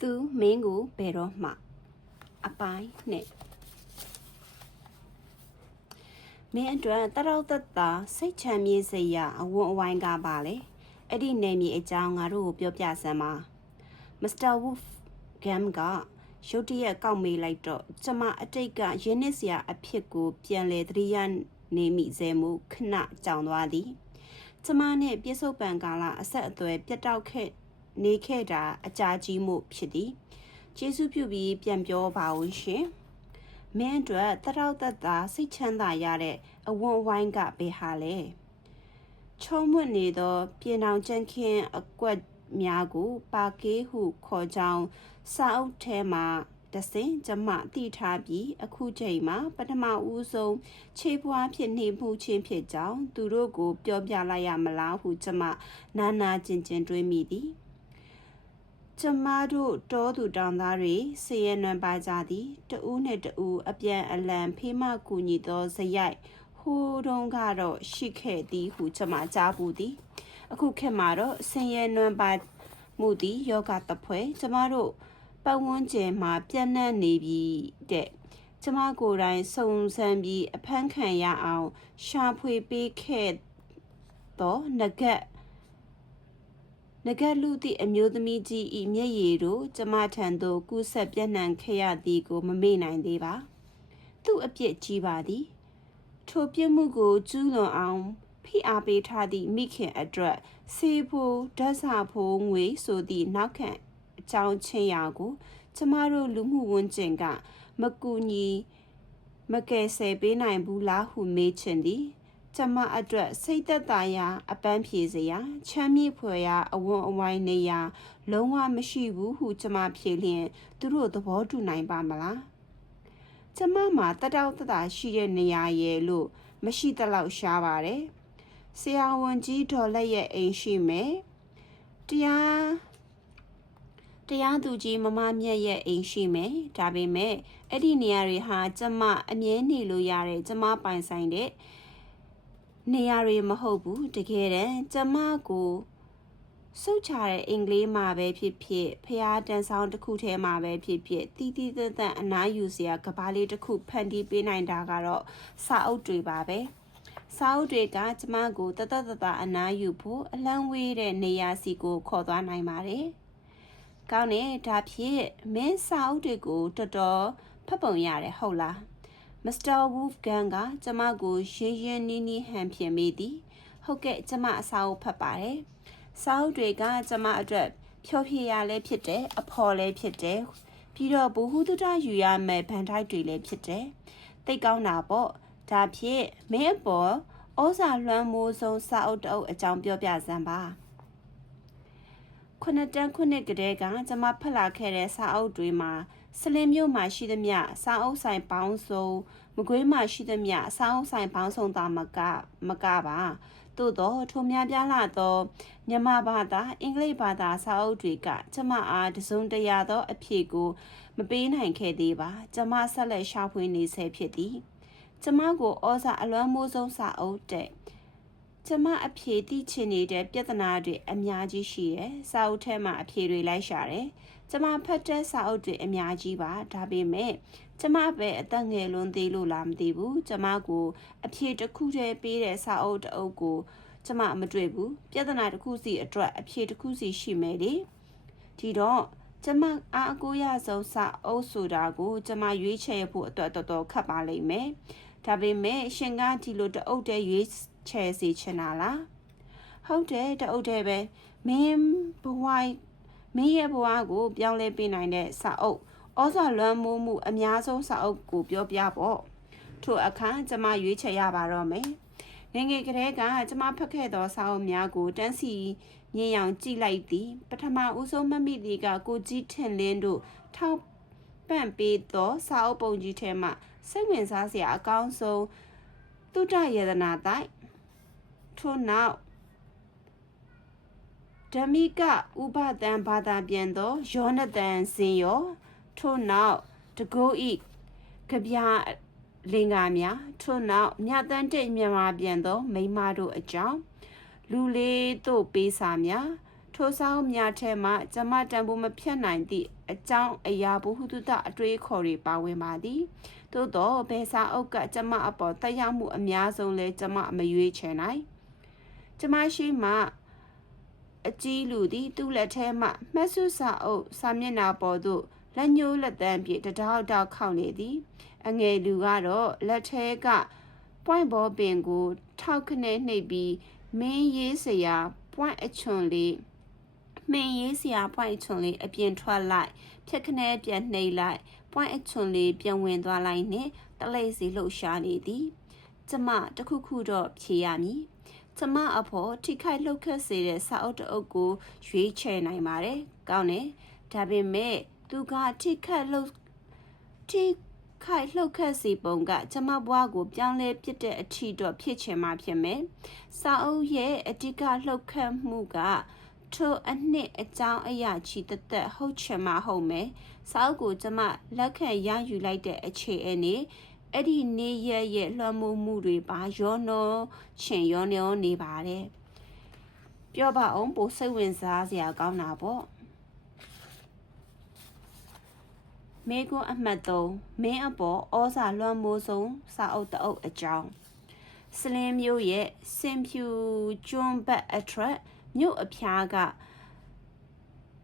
သူမင်းကိုဘယ်တော့မှအပိုင်းနဲ့မင်းအတွက်တရောက်သက်သာစိတ်ချမ်းမြေ့စေရအဝန်းအဝိုင်းကပါလေအဲ့ဒီနေမြေအကြောင်းငါတို့ကိုပြောပြစမ်းပါမစ္စတာဝူဖ်ဂမ်ကရုတ်တရက်ကောက်မေးလိုက်တော့ကျမအတိတ်ကရင်းနှီးစရာအဖြစ်ကိုပြန်လဲသတိရနေမိစေမှုခဏကြောင်သွားသည်ကျမနဲ့ပြစ္ဆုတ်ပံကာလအဆက်အသွယ်ပြတ်တောက်ခဲ့နေခဲ့တာအကြာကြီးမှုဖြစ်သည်ကျေးဇူးပြုပြီးပြန်ပြောပါဦးရှင်မင်းအတွက်တရောက်သက်သာစိတ်ချမ်းသာရတဲ့အဝန်းအဝိုင်းကဘယ်ဟာလဲချုံမွတ်နေသောပြေနောင်ကျန်းခင်းအကွက်များကိုပါကေးဟုခေါ်ကြောင်းစာအုပ်ထဲမှာတဆင်ကျမသိထားပြီးအခုချိန်မှာပထမဦးဆုံးခြေပွားဖြစ်နေမှုချင်းဖြစ်ကြောင်းသူတို့ကိုပြောပြလိုက်ရမလားဟုကျမနာနာကျင်ကျင်တွေးမိသည်ကျမတို့တောသူတောင်သားတွေစည်ရနွမ်းပါကြသည်တဦးနဲ့တဦးအပြန်အလှန်ဖေးမကူညီသောဇယိုက်ဟိုးတုန်းကတော့ရှိခဲ့သည်ဟုကျမကြားဘူးသည်အခုခေတ်မှာတော့စည်ရနွမ်းပါမှုသည်ယောဂတပွဲကျမတို့ပတ်ဝန်းကျင်မှာပြန့်နှံ့နေပြီတဲ့ကျမကိုယ်တိုင်စုံစမ်းပြီးအဖမ်းခံရအောင်ရှာဖွေပေးခဲ့တော့ငကက်လူသည့်အမျိုးသမီးကြီး၏မျက်ရည်တို့ကျမထံသို့ကူးဆက်ပြန့်နှံ့ခဲ့ရသည်ကိုမမေ့နိုင်သေးပါသူ့အပြစ်ကြီးပါသည်ထိုပြစ်မှုကိုကျူးလွန်အောင်ဖိအားပေးထားသည့်မိခင်အတွက်စေဖို့ဓာတ်စာဖို့ငွေဆိုသည့်နောက်ခံအကြောင်းချင်းရာကိုကျမတို့လူမှုဝန်ကျင်ကမကူညီမကယ်ဆယ်ပေးနိုင်ဘူးလားဟုမေးချင်သည်ကျမအတွက်စိတ်သက်သာရာအပန်းဖြေစရာချမ်းမြေ့ဖွယ်ရာအဝန်းအဝိုင်းနေရာလုံးဝမရှိဘူးဟုကျမဖြေလျင်သူတို့သဘောတူနိုင်ပါမလားကျမမှာတတောက်တတာရှိတဲ့နေရာရဲ့လို့မရှိတလောက်ရှားပါတယ်ဆရာဝန်ကြီးဒေါ်လက်ရဲ့အိမ်ရှိမယ်တရားသူကြီးမမမြတ်ရဲ့အိမ်ရှိမယ်ဒါပေမဲ့အဲ့ဒီနေရာတွေဟာကျမအမြဲနေလို့ရတဲ့ကျမပိုင်ဆိုင်တဲ့နေရာတွေမဟုတ်ဘူးတကယ်တမ်းကျမကိုစုတ်ချတဲ့အင်္ဂလိပ်မှာပဲဖြစ်ဖြစ်ဖျားတန်ဆောင်တစ်ခုထဲမှာပဲဖြစ်ဖြစ်တီးတီးသက်သက်အနားယူစရာကဘာလေးတစ်ခုဖန်တီးပေးနိုင်တာကတော့စာအုပ်တွေပါပဲစာအုပ်တွေကကျမကိုတတအနားယူဖို့အလံဝေးတဲ့နေရာစီကိုခေါ်သွားနိုင်ပါတယ်ကောင်းတယ်ဒါဖြင့်မင်းစာအုပ်တွေကိုတော်တော်ဖတ်ပုံရတယ်ဟုတ်လားမစ္စတာဝူဖ်ဂန်ကကျမကိုရင်းရင်းနှီးနှီးဟန်ဖြင်မိသည်ဟုတ်ကဲ့ကျမအစာအုပ်ဖတ်ပါတယ်စာအုပ်တွေကကျမအတွက်ဖြောဖြေရလည်းဖြစ်တယ်အဖော်လည်းဖြစ်တယ်ပြီးတော့ဘူဟုတတယူရမယ်ဗန်ထိုက်တွေလည်းဖြစ်တယ်သိကောင်းတာပေါ့ဒါဖြင့်မင်းအပေါ်ဩဇာလွှမ်းမိုးဆုံးစာအုပ်တအုပ်အကြောင်းပြောပြစမ်းပါခုနှစ်ကတည်းကကျမဖတ်လာခဲ့တဲ့စာအုပ်တွေမှာစလင်မြို့မှာရှိသမျှစာအုပ်ဆိုင်ပေါင်းစုံမကွေးမှာရှိသမျှစာအုပ်ဆိုင်ပေါင်းစုံသာမကပါသို့တော့ထိုများပြားလာသောမြန်မာဘာသာအင်္ဂလိပ်ဘာသာစာအုပ်တွေကကျမအားတစုံတရာသောအဖြေကိုမပေးနိုင်ခဲ့သေးပါကျမဆက်လက်ရှာဖွေနေဆဲဖြစ်သည်ကျမကိုဩဇာအလွမ်းမိုးဆုံးစာအုပ်တဲ့ကျမအဖြေသိချင်နေတဲ့ပြဿနာတွေအများကြီးရှိတယ်။စာအုပ်ထဲမှာအဖြေတွေလိုက်ရှာတယ်။ကျမဖတ်တဲ့စာအုပ်တွေအများကြီးပါ။ဒါပေမဲ့ကျမပဲအသက်ငယ်လွန်းသေးလို့လားမသိဘူး။ကျမကိုအဖြေတစ်ခုတည်းပေးတဲ့စာအုပ်တစ်အုပ်ကိုကျမမတွေ့ဘူး။ပြဿနာတစ်ခုစီအတွက်အဖြေတစ်ခုစီရှိမယ်လေ။ဒီတော့ကျမအားအကိုရဆုံးစာအုပ်ဆိုတာကိုကျမရွေးချယ်ဖို့အတွက်တော်တော်ခက်ပါလိမ့်မယ်။ဒါပေမဲ့ရှင်ကဒီလိုတအုပ်တည်းရွေးချယ်စီချင်တာလားဟုတ်တယ်တအုပ်တည်းပဲမင်းရဲ့ဘဝကိုပြောင်းလဲပေးနိုင်တဲ့စာအုပ်ဩဇာလွှမ်းမိုးမှုအများဆုံးစာအုပ်ကိုပြောပြပေါ့ထို့အခါကျမရွေးချယ်ရပါတော့မယ်ငယ်ငယ်ကလေးကကျမဖတ်ခဲ့သောစာအုပ်များကိုတန်းစီမြင်အောင်ကြည့်လိုက်သည်ပထမဦးဆုံးမှတ်မိသည်ကကိုကြီးထင်လင်းတို့ထောက်ပံ့ပေးသောစာအုပ်ပုံကြီးထဲမှစိတ်ဝင်စားစရာအကောင်းဆုံးသုတယေဒနာတိုက်ထို့နောက်ဓမိကဥပဒံဘာသာပြန်သောယောနသန်စင်ယောထို့နောက်တကိုးဤကဗျာလင်္ကာများထို့နောက်မြတ်တန်တိတ်မြန်မာပြန်သောမိမတို့အကြောင်းလူလေးတို့ပေးစာများထို ထိုစာအုပ်များထဲမှာကျမတန်ဖိုးမဖြတ်နိုင်သည့်အကြောင်းအရာဘုဟုတုတအတွေးခေါ်တွေပါဝင်ပါသည်သို့တော့ဘယ်စာအုပ်ကကျမအပေါ်တက်ရောက်မှုအများဆုံးလဲကျမမရွေးချယ်နိုင်ကျမရှိမှအကြီးလူသည်သူ့လက်ထဲမှမှတ်စုစာအုပ်စာမျက်နှာပေါ်သို့လက်ညှိုးလက်သန်းဖြင့်တတောက်တောက်ခေါက်နေသည်အငယ်လူကတော့လက်ထဲကပွိုင့်ဘောပင်ကိုထောက်ခနဲ့နှိပ်ပြီးမင်းရေးစရာပွိုင့်အချွန်လေးအပြင်ထွက်လိုက်ဖြက်ခနဲပြန်နှိပ်လိုက်ပွိုင့်အချွန်လေးပြန်ဝင်သွားလိုက်နှင့်တလိပ်စီလှုပ်ရှားနေသည်ကျမတခုခုတော့ဖြေရမည်ကျမအဖော်ထိခိုက်လှုပ်ခတ်စေတဲ့စာအုပ်တအုပ်ကိုရွေးချယ်နိုင်ပါတယ်ကောင်းတယ်ဒါပေမဲ့သူကထိခိုက်လှုပ်ခတ်စေပုံကကျမဘွားကိုပြောင်းလဲပစ်တဲ့အထီတော့ဖြစ်ချင်မှဖြစ်မယ်စာအုပ်ရဲ့အဓိကလှုပ်ခတ်မှုကထိုအနှစ်အကြောင်းအရာချီတက်တက်ဟုတ်ချင်မှဟုတ်မယ်စာအုပ်ကိုကျမလက်ခံရယူလိုက်တဲ့အခြေအနေအဲ့ဒီနေ့ရက်ရဲ့လွှမ်းမိုးမှုတွေပါရောနေပါတယ်ပြောပါအောင်ပိုစိတ်ဝင်စားစရာကောင်းတာပေါ့မေကွန်းအမှတ်3မင်းအပေါ်ဩဇာလွှမ်းမိုးဆုံးစာအုပ်တအုပ်အကြောင်းစလင်းမျိုးရဲ့စင်ဖြူကျွန်းဘက်အထက်မြို့အဖျားက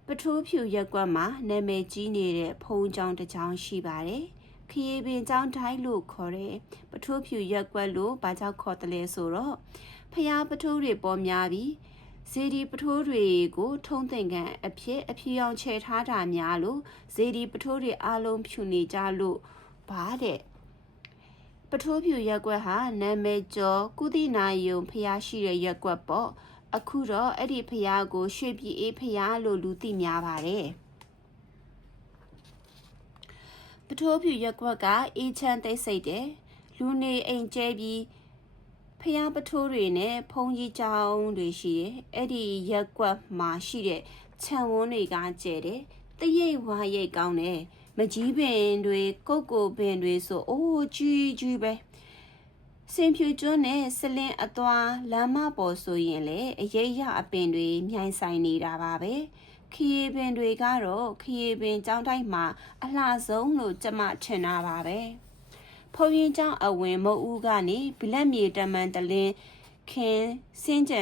ပထိုးဖြူရက်ကွက်မှာနာမည်ကြီးနေတဲ့ဖုံးကျောင်းတစ်ကျောင်းရှိပါတယ်ခရီးပင်ကျောင်းတိုင်းလို့ခေါ်တယ်ပထိုးဖြူရက်ကွက်လို့ဘာကြောင့်ခေါ်တယ်လဲဆိုတော့ဖျားပထိုးတွေပေါ်များပြီးဇေဒီပထိုးတွေကိုထုံးသင်ကန်အဖြစ်အဖြူရောင်ချဲထားတာများလို့ဇေဒီပထိုးတွေအလုံးဖြူနေကြလို့ဘာတဲ့ပထိုးဖြူရက်ကွက်ဟာနာမည်ကျော်ကုသနာယုံဖျားရှိတဲ့ရက်ကွက်ပေါ့အခုတော့အဲ့ဒီဖျားကိုရွှေပြည်အေးဖျားလို့လူသိများပါတယ်ပထိုးဖြူရက်ကွက်ကအေးချမ်းသိစိတ်တယ်လူနေအိမ်ကျဲပြီးဖျားပထိုးတွေနဲ့ဖုံးကြီးကျောင်းတွေရှိတယ်အဲ့ဒီရက်ကွက်မှာရှိတဲ့ခြံဝန်းတွေကကျဲတယ်တရိပ်ဝါရိပ်ကောင်းတယ်မကြီးပင်တွေကုတ်ကိုပင်တွေဆိုအိုးကြီးပဲစင်ဖြူကျွန်းနဲ့စလင်းအသွားလမ်းမပေါ်ဆိုရင်လေအရိပ်ရအပင်တွေမြိုင်ဆိုင်နေတာပါပဲခရီးပင်တွေကတော့ခရီးပင်ကျောင်းတိုင်းမှာအလှဆုံးလို့ကျမထင်တာပါပဲဖုံရင်ကျောင်းအဝင်မုတ်ဦးကနေဗလက်မြေတမန်တလင်းခင်းစင်းကြံ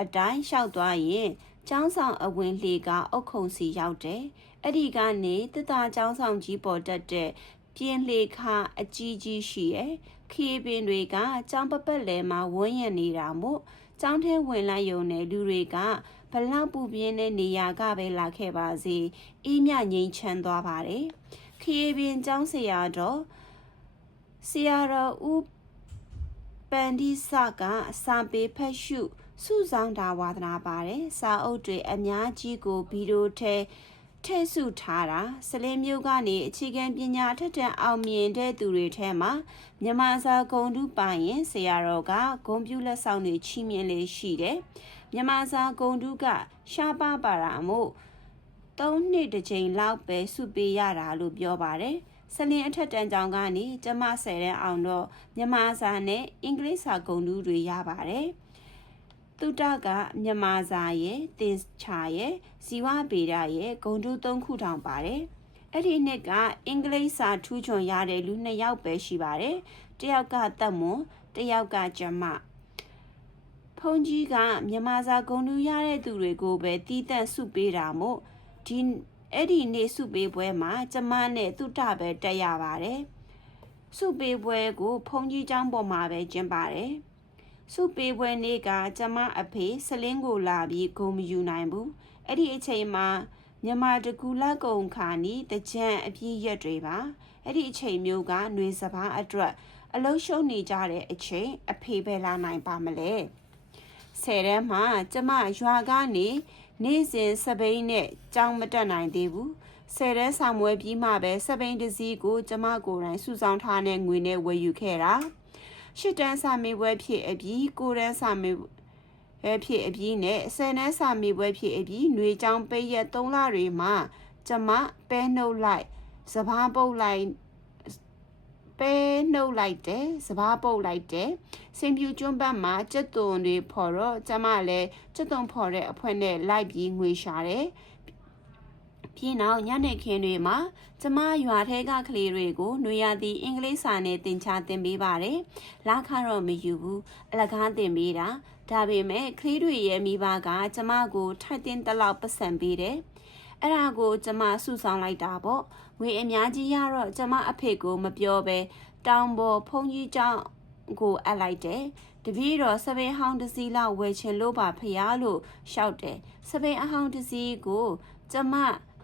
အတိုင်းလျှောက်သွားရင်ကျောင်းဆောင်အဝင်လှေကအုတ်ခုံစီရောက်တယ်အဲ့ဒီကနေတတကျောင်းဆောင်ကြီးပေါ်တက်တဲ့ပြင်းလှေခါအကြီးကြီးရှိရဲ့ခီးပင်တွေကကျောင်းပပတ်လယ်မှာဝန်းရံနေတာမို့ကျောင်းထဲဝင်လိုက်ရုံနဲ့လူတွေကဘလောက်ပူပြင်းတဲ့နေရာကပဲလာခဲ့ပါစေအေးမြငိမ့်ချမ်းသွားပါတယ်ခီးပင်ကျောင်းဆရာတော်ဦးပန်ဒီဆာကစာပေဖတ်ရှုစုဆောင်တာဝါသနာပါတယ်စာအုပ်တွေအများကြီးကိုဗီဒီယိုထဲစုထားတာစလင်းမျိုးကနေအခြေခံပညာထက်ထက်အောင်မြင်တဲ့သူတွေထဲမှာမြန်မာစာဂုဏ်ထူးပိုင်ရင်ဆရာတော်ကဂုဏ်ပြုလက်ဆောင်တွေချီးမြှင့်လေးရှိတယ်မြန်မာစာဂုဏ်ထူးကရှားပါတာမို့3နှစ်တစ်ချိန်လောက်ပဲစုပေးရတာလို့ပြောပါတယ်စလင်းအထက်တန်းကျောင်းကနေကျမ10တန်းအောင်တော့မြန်မာစာနဲ့အင်္ဂလိပ်စာဂုဏ်ထူးတွေရပါတယ်သူတကမြန်မာစာရဲ့သင်္ချာရဲ့ဇီဝဗေဒရဲ့ဂုဏ်ထူး3ခုထောင်ပါတယ်အဲ့ဒီနှစ်ကအင်္ဂလိပ်စာထူးချွန်ရတဲ့လူ2ယောက်ပဲရှိပါတယ်တယောက်ကသက်မွန်တယောက်ကကျမဖုန်ကြီးကမြန်မာစာဂုဏ်ထူးရတဲ့သူတွေကိုပဲတီးတန့်စုပေးတာမို့အဲ့ဒီနေ့စုပေးပွဲမှာကျမနဲ့သူတပဲတက်ရပါတယ်စုပေးပွဲကိုဖုန်ကြီးကျောင်းပေါ်မှာပဲကျင်းပါတယ်စုပေးပွဲနေ့ကကျမအဖေစလင်းကိုလာပြီးဂုံမယူနိုင်ဘူးအဲ့ဒီအချိန်မှာမြန်မာတကူလက်ကုံခါနီတကြံအပြည့်ရက်တွေပါအဲ့ဒီအချိန်မျိုးကຫນွေစပားအတွက်အလုံးရှုံနေကြတဲ့အချိန်အဖေပဲလာနိုင်ပါမလဲ10တန်းမှာကျမရွာကနေနေ့စဉ်စပိန်နဲ့ကြောင်းမတက်နိုင်သေးဘူး10တန်းဆောင်ပွဲပြီးမှပဲစပိန်တစ်စီးကိုကျမကိုယ်တိုင်စုဆောင်ထားတဲ့ငွေနဲ့ဝယ်ယူခဲ့တာ8တန်းစာမေးပွဲဖြစ်အပြီး9တန်းစာမေးပွဲဖြစ်အပြီးနဲ့10တန်းစာမေးပွဲဖြစ်အပြီးຫນွေချောင်းပိတ်ရက်3လတွေမှာကျမပဲနှုတ်လိုက်စပားပုတ်လိုက် ပဲနှုတ်လိုက်တယ်စပားပုတ်လိုက်တယ်စင်ပြူကျွန်းဘက်မှာကျက်သွန်တွေဖော်တော့ကျမလည်းကျက်သွန်ဖော်တဲ့အဖွဲနဲ့လိုက်ပြီးငွေရှာတယ်ပြီးနောက်ညနေခင်းတွေမှာကျမရွာထဲကကလေးတွေကိုနွေရာသီအင်္ဂလိပ်စာနဲ့သင်ချသင်ပေးပါတယ်။လာခါတော့မယူဘူး။အလကားသင်ပေးတာ။ဒါပေမဲ့ကလေးတွေရဲ့မိဘကကျမကိုထိုက်တင်တလောက်ပတ်စံပေးတယ်။အဲ့ဒါကိုကျမစုဆောင်လိုက်တာပေါ့။ငွေအများကြီးရတော့ကျမအဖေကိုမပြောဘဲတောင်ပေါ်ဖုန်ကြီးကျောင်းကိုအပ်လိုက်တယ်။တပည့်တော်စပင်းဟောင်းတစ်စီးလောက်ဝယ်ချင်လို့ပါဖရားလို့ရှောက်တယ်။စပင်းအဟောင်းတစ်စီးကိုကျမ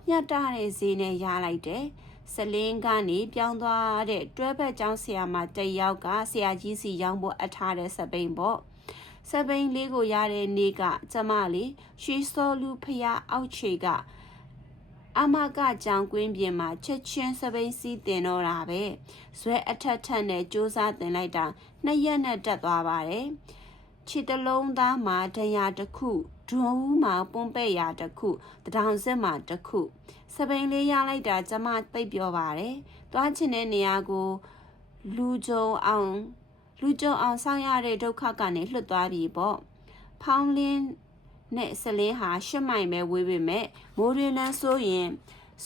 ညတ်တဲ့ဈေးနဲ့ရလိုက်တယ်။စလင်းကနေပြောင်းသွားတဲ့တွဲဘက်ကျောင်းဆရာမတယောက်ကဆရာကြီးစီရောင်းဖို့အထားတဲ့စပိန်ပေါ့။စပိန်လေးကိုရတဲ့နေ့ကကျမလေးရွှေစောလူဖျားအောက်ခြေကအမကကြောင်ကွင်းပြင်မှာချက်ချင်းစပိန်စီးတင်တော့တာပဲ။ဇွဲအထက်ထက်နဲ့စူးစားတင်လိုက်တာ2ရက်နဲ့တက်သွားပါတယ်။ခြေတလုံးသားမှာဒဏ်ရာတစ်ခုဒွန်ဦးမှာပွန်ပဲ့ရာတစ်ခုတထောင်စစ်မှာတစ်ခုစပိန်လေးရလိုက်တာကျမသိပ်ပြောပါတယ်သွားချင်တဲ့နေရာကိုလူကြုံအောင်ဆောင်ရတဲ့ဒုက္ခကနေလွတ်သွားပြီပေါ့ဖောင်းလင်းနဲ့စလင်းဟာ8မိုင်ပဲဝေးပေမဲ့မိုးရင်းလန်းဆိုရင်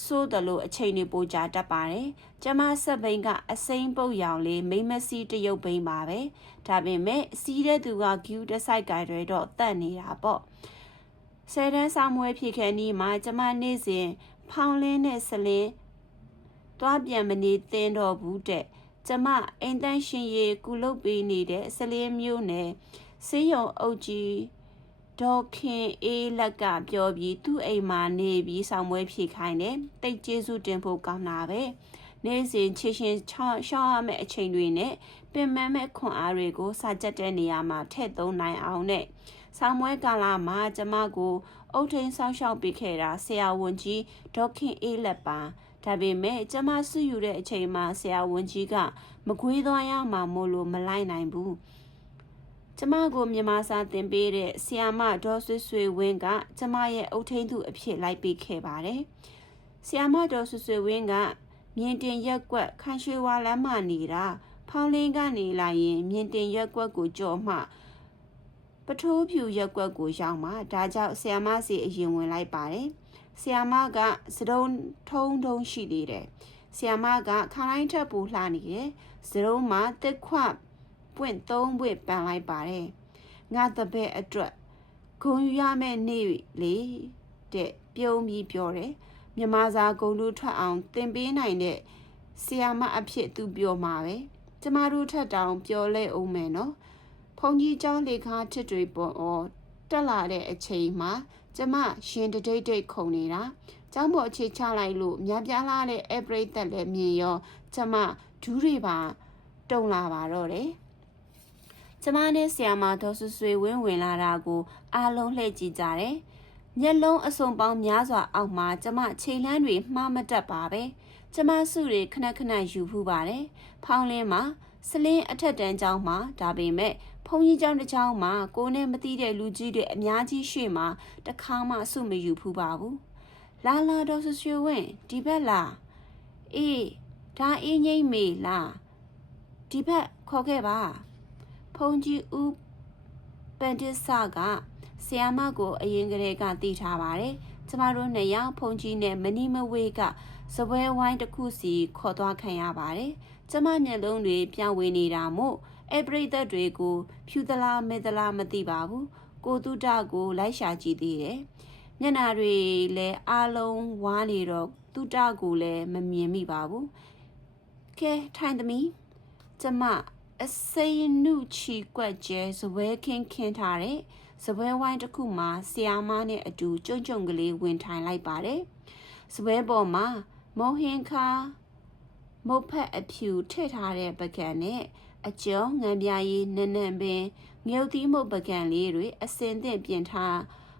စိုးတယ်လို့အချိန်တွေပိုကြတတ်ပါတယ်ကျမဆက်ဘိန်းကအစိမ်းပုတ်ရောင်လေးမိမစီတရုပ်ဘိန်းပါပဲဒါပေမဲ့စီးတဲ့သူကဂူးတစ်ဆိုင်ကိုင်တွေတော့တတ်နေတာပေါ့ဆယ်တန်းစာမွေးဖြစ်ခဲ့နီးမှာကျမနေ့စဉ်ဖောင်းလင်းနဲ့စလင်းသွားပြန်မနေသင်းတော့ဘူးတဲ့ကျမအိမ်တန်းရှင်ရီကုလုတ်ပေးနေတဲ့စလင်းမျိုးနဲ့ဆေးရုံအုပ်ကြီးဒေါခင်အေးလက်ကပြောပြီးသူ့အိမ်မှာနေပြီးဆောင်မွေးဖြေခိုင်းတယ်တိတ်ကျေးဇူးတင်ဖို့ကောင်းတာပဲနေ့စဉ်ချစ်ရှင်ရှောင်းရမယ့်အချိန်တွေနဲ့ပင်မမဲ့ခွန်အားတွေကိုစာကြက်တဲ့နေရာမှာထည့်သုံးနိုင်အောင်နဲ့ဆောင်မွေးကာလမှာကျမကိုအုတ်ထိန်ဆောင်းရှောက်ပေးခဲ့တာဆရာဝန်ကြီးဒေါခင်အေးလက်ပါဒါပေမဲ့ကျမစုယူတဲ့အချိန်မှာဆရာဝန်ကြီးကမကွေးသွားရမှာမို့လို့မလိုက်နိုင်ဘူးကျမကိုမြန်မာစာသင်ပေးတဲ့ဆီယာမဒေါ်ဆွေဝင်းကကျမရဲ့အုတ်ထိန်သူအဖြစ်လိုက်ပေးခဲ့ပါတယ်ဆီယာမဒေါ်ဆွေဝင်းကမြင်တင်ရက်ကွက်ခိုင်ရွှေဝါလမ်းမှနေတာဖောင်းလင်းကနေလာရင်မြင်တင်ရက်ကွက်ကိုကြော်မှပထိုးဖြူရက်ကွက်ကိုရောက်မှဒါကြောင့်ဆီယာမစီအရင်ဝင်လိုက်ပါတယ်ဆီယာမကစတုံးထုံရှိသေးတယ်ဆီယာမကခါတိုင်းထက်ပူလှနေတယ်စတုံးမှာတက်ခွပွင့်3ပွင့်ပန်လိုက်ပါတယ်ငါတပည့်အတွက်ဂုံယူရမယ့်နေ့လေတဲ့ပြုံးပြီးပြောတယ်မြမစာဂုံလူထွက်အောင်တင်ပေးနိုင်တဲ့ဆီယာမအဖြစ်သူပြောမှာပဲကျမတို့ထက်တောင်ပြောလဲအောင်မယ်နော်ဖုန်ကြီးကျောင်းလေခါထစ်တွေပေါ်တက်လာတဲ့အချိန်မှာကျမရှင်တဒိတ်ခုန်နေတာကျောင်းပေါ်အခြေချလိုက်လို့မြပြားလာတဲ့အပရိသတ်လည်းမြင်ရောကျမဒူးတွေပါတုံလာပါတော့တယ်ကျမနဲ့ဆီယာမဒေါ်ဆွေဝင်လာတာကိုအားလုံးလှည့်ကြည့်ကြတယ်မျက်လုံးအစုံပေါင်းများစွာအောက်မှာကျမခြေလှမ်းတွေမှားမတက်ပါပဲကျမစုတွေခဏယူဖူးပါတယ်ဖောင်းလင်းမှာစလင်းအထက်တန်းကျောင်းမှာဒါပေမဲ့ဖုန်ကြီးကျောင်းတစ်ကျောင်းမှာကိုနဲ့မသိတဲ့လူကြီးတွေအများကြီးရှေ့မှာတခါမှစုမယူဖူးပါဘူးလာဒေါ်ဆွေဝင်းဒီဘက်လာအေးဒါအေးငိမ့်မေလားဒီဘက်ခေါ်ခဲ့ပါဖုန်ကြီးဦးပန်တစ္ဆကဆီယာမကိုအရင်ကတည်းကတည်ထားပါတယ်ကျမတို့နှစ်ယောက်ဖုန်ကြီးနဲ့မနီမဝေးကစပွဲဝိုင်းတစ်ခုစီခေါ်သွားခံရပါတယ်ကျမမျက်လုံးတွေပြောင်းဝေနေတာမို့အပရိသတ်တွေကိုဖြူသလားမဲသလားမသိပါဘူးကိုတုတကိုလိုက်ရှာကြည့်သေးတယ်မျက်နှာတွေလည်းအားလုံးဝါးနေတော့တုတကိုလည်းမမြင်မိပါဘူးကဲထိုင်သမီးကျမအစိမ်းနုချီကွက်ကျဲစပွဲခင်းထားတဲ့စပွဲဝိုင်းတစ်ခုမှာဆီယာမနဲ့အတူကြုံကလေးဝင်ထိုင်လိုက်ပါတယ်စပွဲပေါ်မှာမုံဟင်းခါမုတ်ဖက်အဖြူထည့်ထားတဲ့ပကံနဲ့အကျော်ငံပြားရည်နန်းပင်ငုတ်သီးမုတ်ပကံလေးတွေအစင်သင့်ပြင်ထား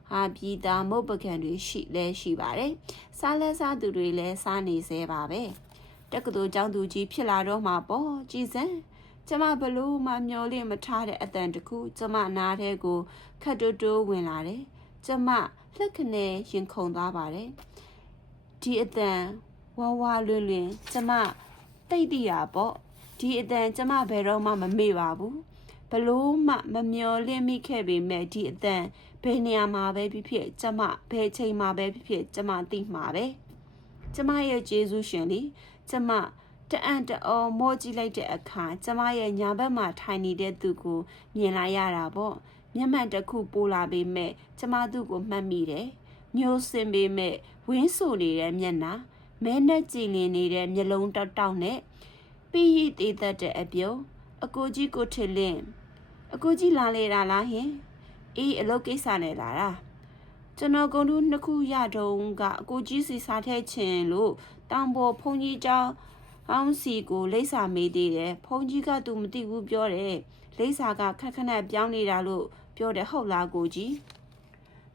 ဟာပြီးသားမုတ်ပကံတွေရှိပါတယ်စားလဲစားသူတွေလည်းစားနေသေးပါပဲတက္ကသိုလ်ကျောင်းသူကြီးဖြစ်လာတော့မှာပေါ့ကြည်စံကျမဘလို့မှမျောလင့်မထားတဲ့အတန်တခုကျမနားထဲကိုခတ်တိုးဝင်လာတယ်ကျမလက်ခနဲ့ရင်ခုန်သွားပါတယ်ဒီအတန်ဝါလွင်ကျမတိတ်တရပေါ့ ဒီအတန်ကျမဘယ်တော့မှမမေ့ပါဘူးဘလို့မှမမျောလင့်မိခဲ့ပေမဲ့ဒီအတန်ဘယ်နေရာမှာပဲဖြစ်ဖြစ်ကျမဘယ်ချိန်မှာပဲဖြစ်ဖြစ်ကျမသိမှာပဲကျမရဲ့ကျေးဇူးရှင်လေကျမတအံ့တအောမော့ကြည့်လိုက်တဲ့အခါကျမရဲ့ညာဘက်မှာထိုင်နေတဲ့သူကိုမြင်လိုက်ရတာပေါ့မျက်မှန်တစ်ခုပိုလာပေမဲ့ကျမသူ့ကိုမှတ်မိတယ်ညှိုးစင်ပေမဲ့ဝင်းဆူနေတဲ့မျက်နှာမဲနဲ့ကြည်လင်နေတဲ့မျက်လုံးတောက်တောက်နဲ့ပြီးရသေးတဲ့အပြုံးအကိုကြီးကိုထင်လင်းအကိုကြီးလာလေတာလားဟင်အေးအလုပ်ကိစ္စနဲ့လာတာကျွန်တော်ကုန်တူနှစ်ခုရတုံးကအကိုကြီးစီစားထဲချင်လို့တောင်ပေါ်ဖုန်ကြီးကျောင်းအောင်စီကိုလိပ်စာမေးသေးတယ်ဖုန်ကြီးကသူမသိဘူးပြောတယ်လိပ်စာကခက်ခက်ပြောင်းနေတာလို့ပြောတယ်ဟုတ်လားကိုကြီး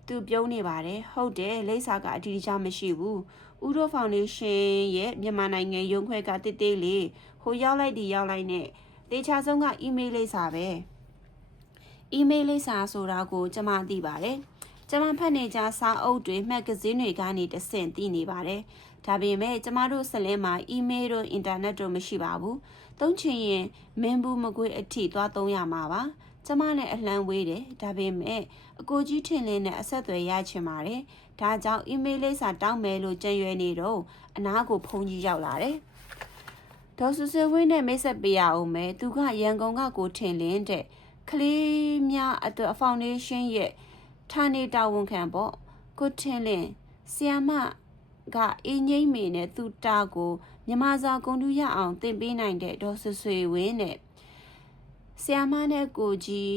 သူပြုံးနေပါတယ်ဟုတ်တယ်လိပ်စာကအတီးတခြားမရှိဘူးဥရောဖောင်ဒေးရှင်းရဲ့မြန်မာနိုင်ငံရုံးခွဲကတိတိလေးဟိုရောက်လိုက်ဒီရောက်လိုက်နဲ့တေချာဆုံးကအီးမေးလ်လိပ်စာပဲအီးမေးလ်လိပ်စာဆိုတာကိုကျမသိပါတယ်ကျမဖတ်နေကြစာအုပ်တွေမဂ္ဂဇင်းတွေကနေတဆင့်သိနေပါတယ်ဒါပေမဲ့ကျမတို့စလင်းမှာအီးမေးလ်တို့အင်တာနက်တို့မရှိပါဘူးသုံးချင်ရင်မင်းဘူးမကွေးအထိသွားသုံးရမှာပါကျမနဲ့အလှမ်းဝေးတယ်ဒါပေမဲ့အကိုကြီးထင်လင်းနဲ့အဆက်အသွယ်ရချင်ပါတယ်ဒါကြောင့်အီးမေးလ်လိပ်စာတောင်းမယ်လို့ကြံရွယ်နေတော့အနားကိုဖုန်းကြီးရောက်လာတယ်ဒေါ်ဆူဆူဝင်းနဲ့မိတ်ဆက်ပေးရအောင်မယ်သူကရန်ကုန်ကကိုထင်လင်းတဲ့ကလေးများအတွက်ဖောင်ဒေးရှင်းရဲ့ဌာနေတာဝန်ခံပေါ့ကိုထင်လင်းဆီယမကအင်းငိမ့်မေနဲ့သူတာကိုမြမစာကုန်တူရအောင်သင်ပေးနိုင်တဲ့ဒေါ်ဆူဆူဝင်းနဲ့ဆီယမနဲ့ကိုကြီး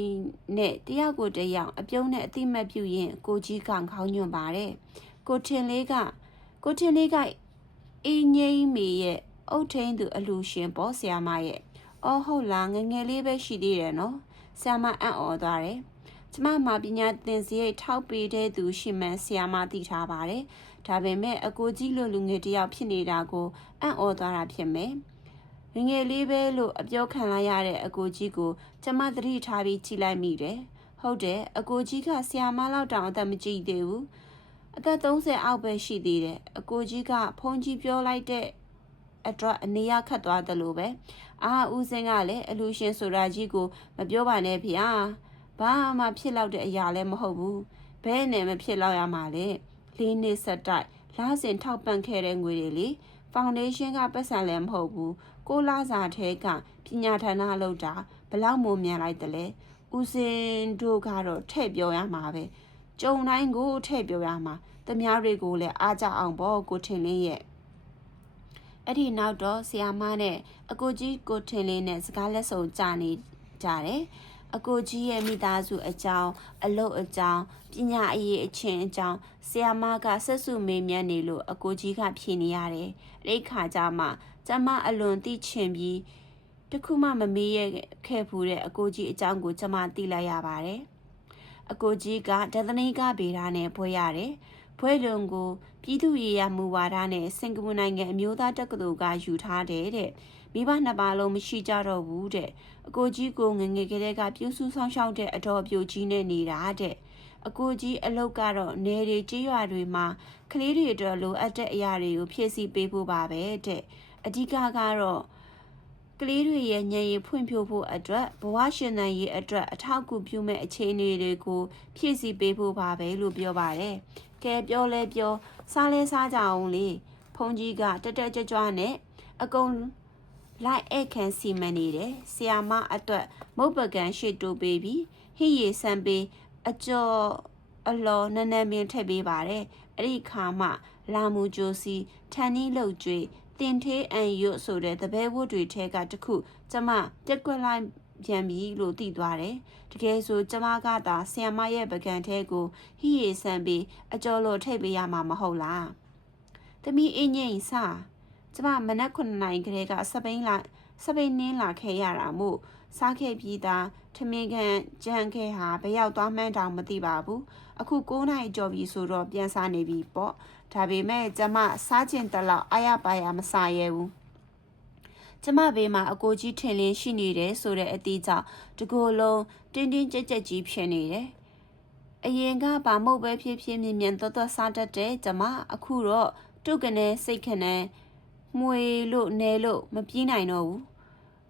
နဲ့တယောက်ကိုတယောက်အပြုံးနဲ့အတိမတ်ပြုရင်ကိုကြီးကခေါင်းညွန့်ပါတယ်ကိုထင်လေးကအင်းငိမ့်မေရဲ့အုတ်ထင်းသူအလူရှင်ပေါ့ဆီယမရဲ့အော်ဟုတ်လားငငယ်လေးပဲရှိသေးတယ်နော်ဆီယမအံ့ဩသွားတယ်ကျမမှာပညာသင်စရိတ်ထောက်ပေးတဲ့သူရှိမှန်းဆီယမသိထားပါတယ်ဒါပေမဲ့အကိုကြီးလိုလူငယ်တယောက်ဖြစ်နေတာကိုအံ့ဩသွားတာဖြစ်မယ်ငငယ်လေးပဲလို့အပြောခံလိုက်ရတဲ့အကိုကြီးကိုကျမသတိထားပြီးကြည့်လိုက်မိတယ်ဟုတ်တယ်အကိုကြီးကဆီယမလောက်တောင်အသက်မကြီးသေးဘူးအသက်30အောက်ပဲရှိသေးတယ်အကိုကြီးကဖုန်းကြီးပြောလိုက်တဲ့အတွက်အနေရခတ်သွားတယ်လို့ပဲဦးစင်းကလည်းအလူရှင်ဆိုတာကြီးကိုမပြောပါနဲ့ဗျာဘာမှဖြစ်လောက်တဲ့အရာလည်းမဟုတ်ဘူးဘဲနဲ့မဖြစ်လောက်ရမှာလေ၄နှစ်ဆက်တိုက်လာစဉ်ထောက်ပံ့ခဲ့တဲ့ငွေတွေလေဖောင်ဒေးရှင်းကပတ်စံလည်းမဟုတ်ဘူးကိုလာစာထဲကပညာဌာနလောက်တာဘလောက်မို့မြန်လိုက်တယ်လဲဦးစင်းတို့ကတော့ထည့်ပြောရမှာပဲကြုံတိုင်းကိုထည့်ပြောရမှာတမားတွေကိုလည်းအားကြအောင်ပေါ့ကိုထင်လင်းရဲ့အဲ့ဒီနောက်တော့ဆီယာမနဲ့အကိုကြီးကိုထင်လင်းနဲ့စကားလက်ဆောင်ကြနေကြတယ်အကိုကြီးရဲ့မိသားစုအကြောင်းအလုပ်အကြောင်းပညာအရေးအချင်းအကြောင်းဆီယာမကဆက်စုမေးမြန်းနေလို့အကိုကြီးကဖြေနေရတယ်အဲ့ခါကျမှကျမအလွန်သိချင်ပြီးတခုမှမမေးရခဲ့ဘူးတဲ့အကိုကြီးအကြောင်းကိုကျမသိလိုက်ရပါတယ်အကိုကြီးကဒသနိကဗေဒနဲ့ဘွဲရတယ်ဘွဲလွန်ကိုပြည်သူ့ရေးရာမူဝါဒနဲ့စင်ကာပူနိုင်ငံအမျိုးသားတက္ကသိုလ်ကယူထားတယ်တဲ့မိဘနှစ်ပါးလုံးမရှိကြတော့ဘူးတဲ့အကိုကြီးကိုငငယ်ကလေးကပြုစုဆောင်ရှောက်တဲ့အတော်ပြိုကြီးနဲ့နေတာတဲ့အကိုကြီးအလုပ်ကတော့နေတွေကြေးရွာတွေမှာကလေးတွေအတွက်လိုအပ်တဲ့အရာတွေကိုဖြည့်ဆည်းပေးဖို့ပါပဲတဲ့အဓိကကတော့ကလေးတွေရဲ့ဉာဏ်ရည်ဖွံ့ဖြိုးဖို့အတွက်ဘဝရှင်သန်ရေးအတွက်အထောက်အကူပြုမဲ့အခြေအနေတွေကိုဖြည့်ဆည်းပေးဖို့ပါပဲလို့ပြောပါတယ်ကဲပြောလဲပြောစားလဲစားကြအောင်လေဖုန်ကြီးကတက်တက်ကြွကြွနဲ့အကုန်လိုက်ဧကန်စီမံနေတယ်ဆီယာမအတွက်မုတ်ပကံရှေ့တိုးပေးပြီးဟိရီဆန်ပေးအကျော်အလော်နန်းနန်းပင်ထည့်ပေးပါတယ်အဲ့ဒီခါမှလာမူဂျိုစီထန်နီးလှုပ်ကြွေတင်သေးအန်ရွတ်ဆိုတဲ့တပဲဝတ်တွေထဲကတခုကျမပြက်ကွက်လိုက်ပြန်ပြီလို့သိသွားတယ်တကယ်ဆိုကျမကသာဆီယာမရဲ့ပကံထဲကိုဟိရီဆန်ပေးအကျော်လော်ထည့်ပေးရမှာမဟုတ်လားသမီးအင်းငိမ့်စကျမမနက်9နာရီခန့်ကစပိန်နင်းလာခဲ့ရတာမို့စားခဲ့ပြီးသားထမင်းကန်ကြံခဲ့ဟာဘယ်ရောက်သွားမှန်းတောင်မသိပါဘူးအခု9နာရီကျော်ပြီဆိုတော့ပြန်စားနေပြီပေါ့ဒါပေမဲ့ကျမစားကျင်တလောက်အားရပါရမစားရဲဘူးကျမဘေးမှာအကိုကြီးထင်လင်းရှိနေတယ်ဆိုတဲ့အသည့်ကြောင့်တကိုယ်လုံးတင်းတင်းကြပ်ကြပ်ကြီးဖြစ်နေတယ်အရင်ကဗာမုတ်ပဲဖြစ်ဖြစ်မြင်မြန်တော်စားတတ်တယ်ကျမအခုတော့တုတ်ကနေစိတ်ခနဲ့မွေလို့နဲလို့မပြေးနိုင်တော့ဘူး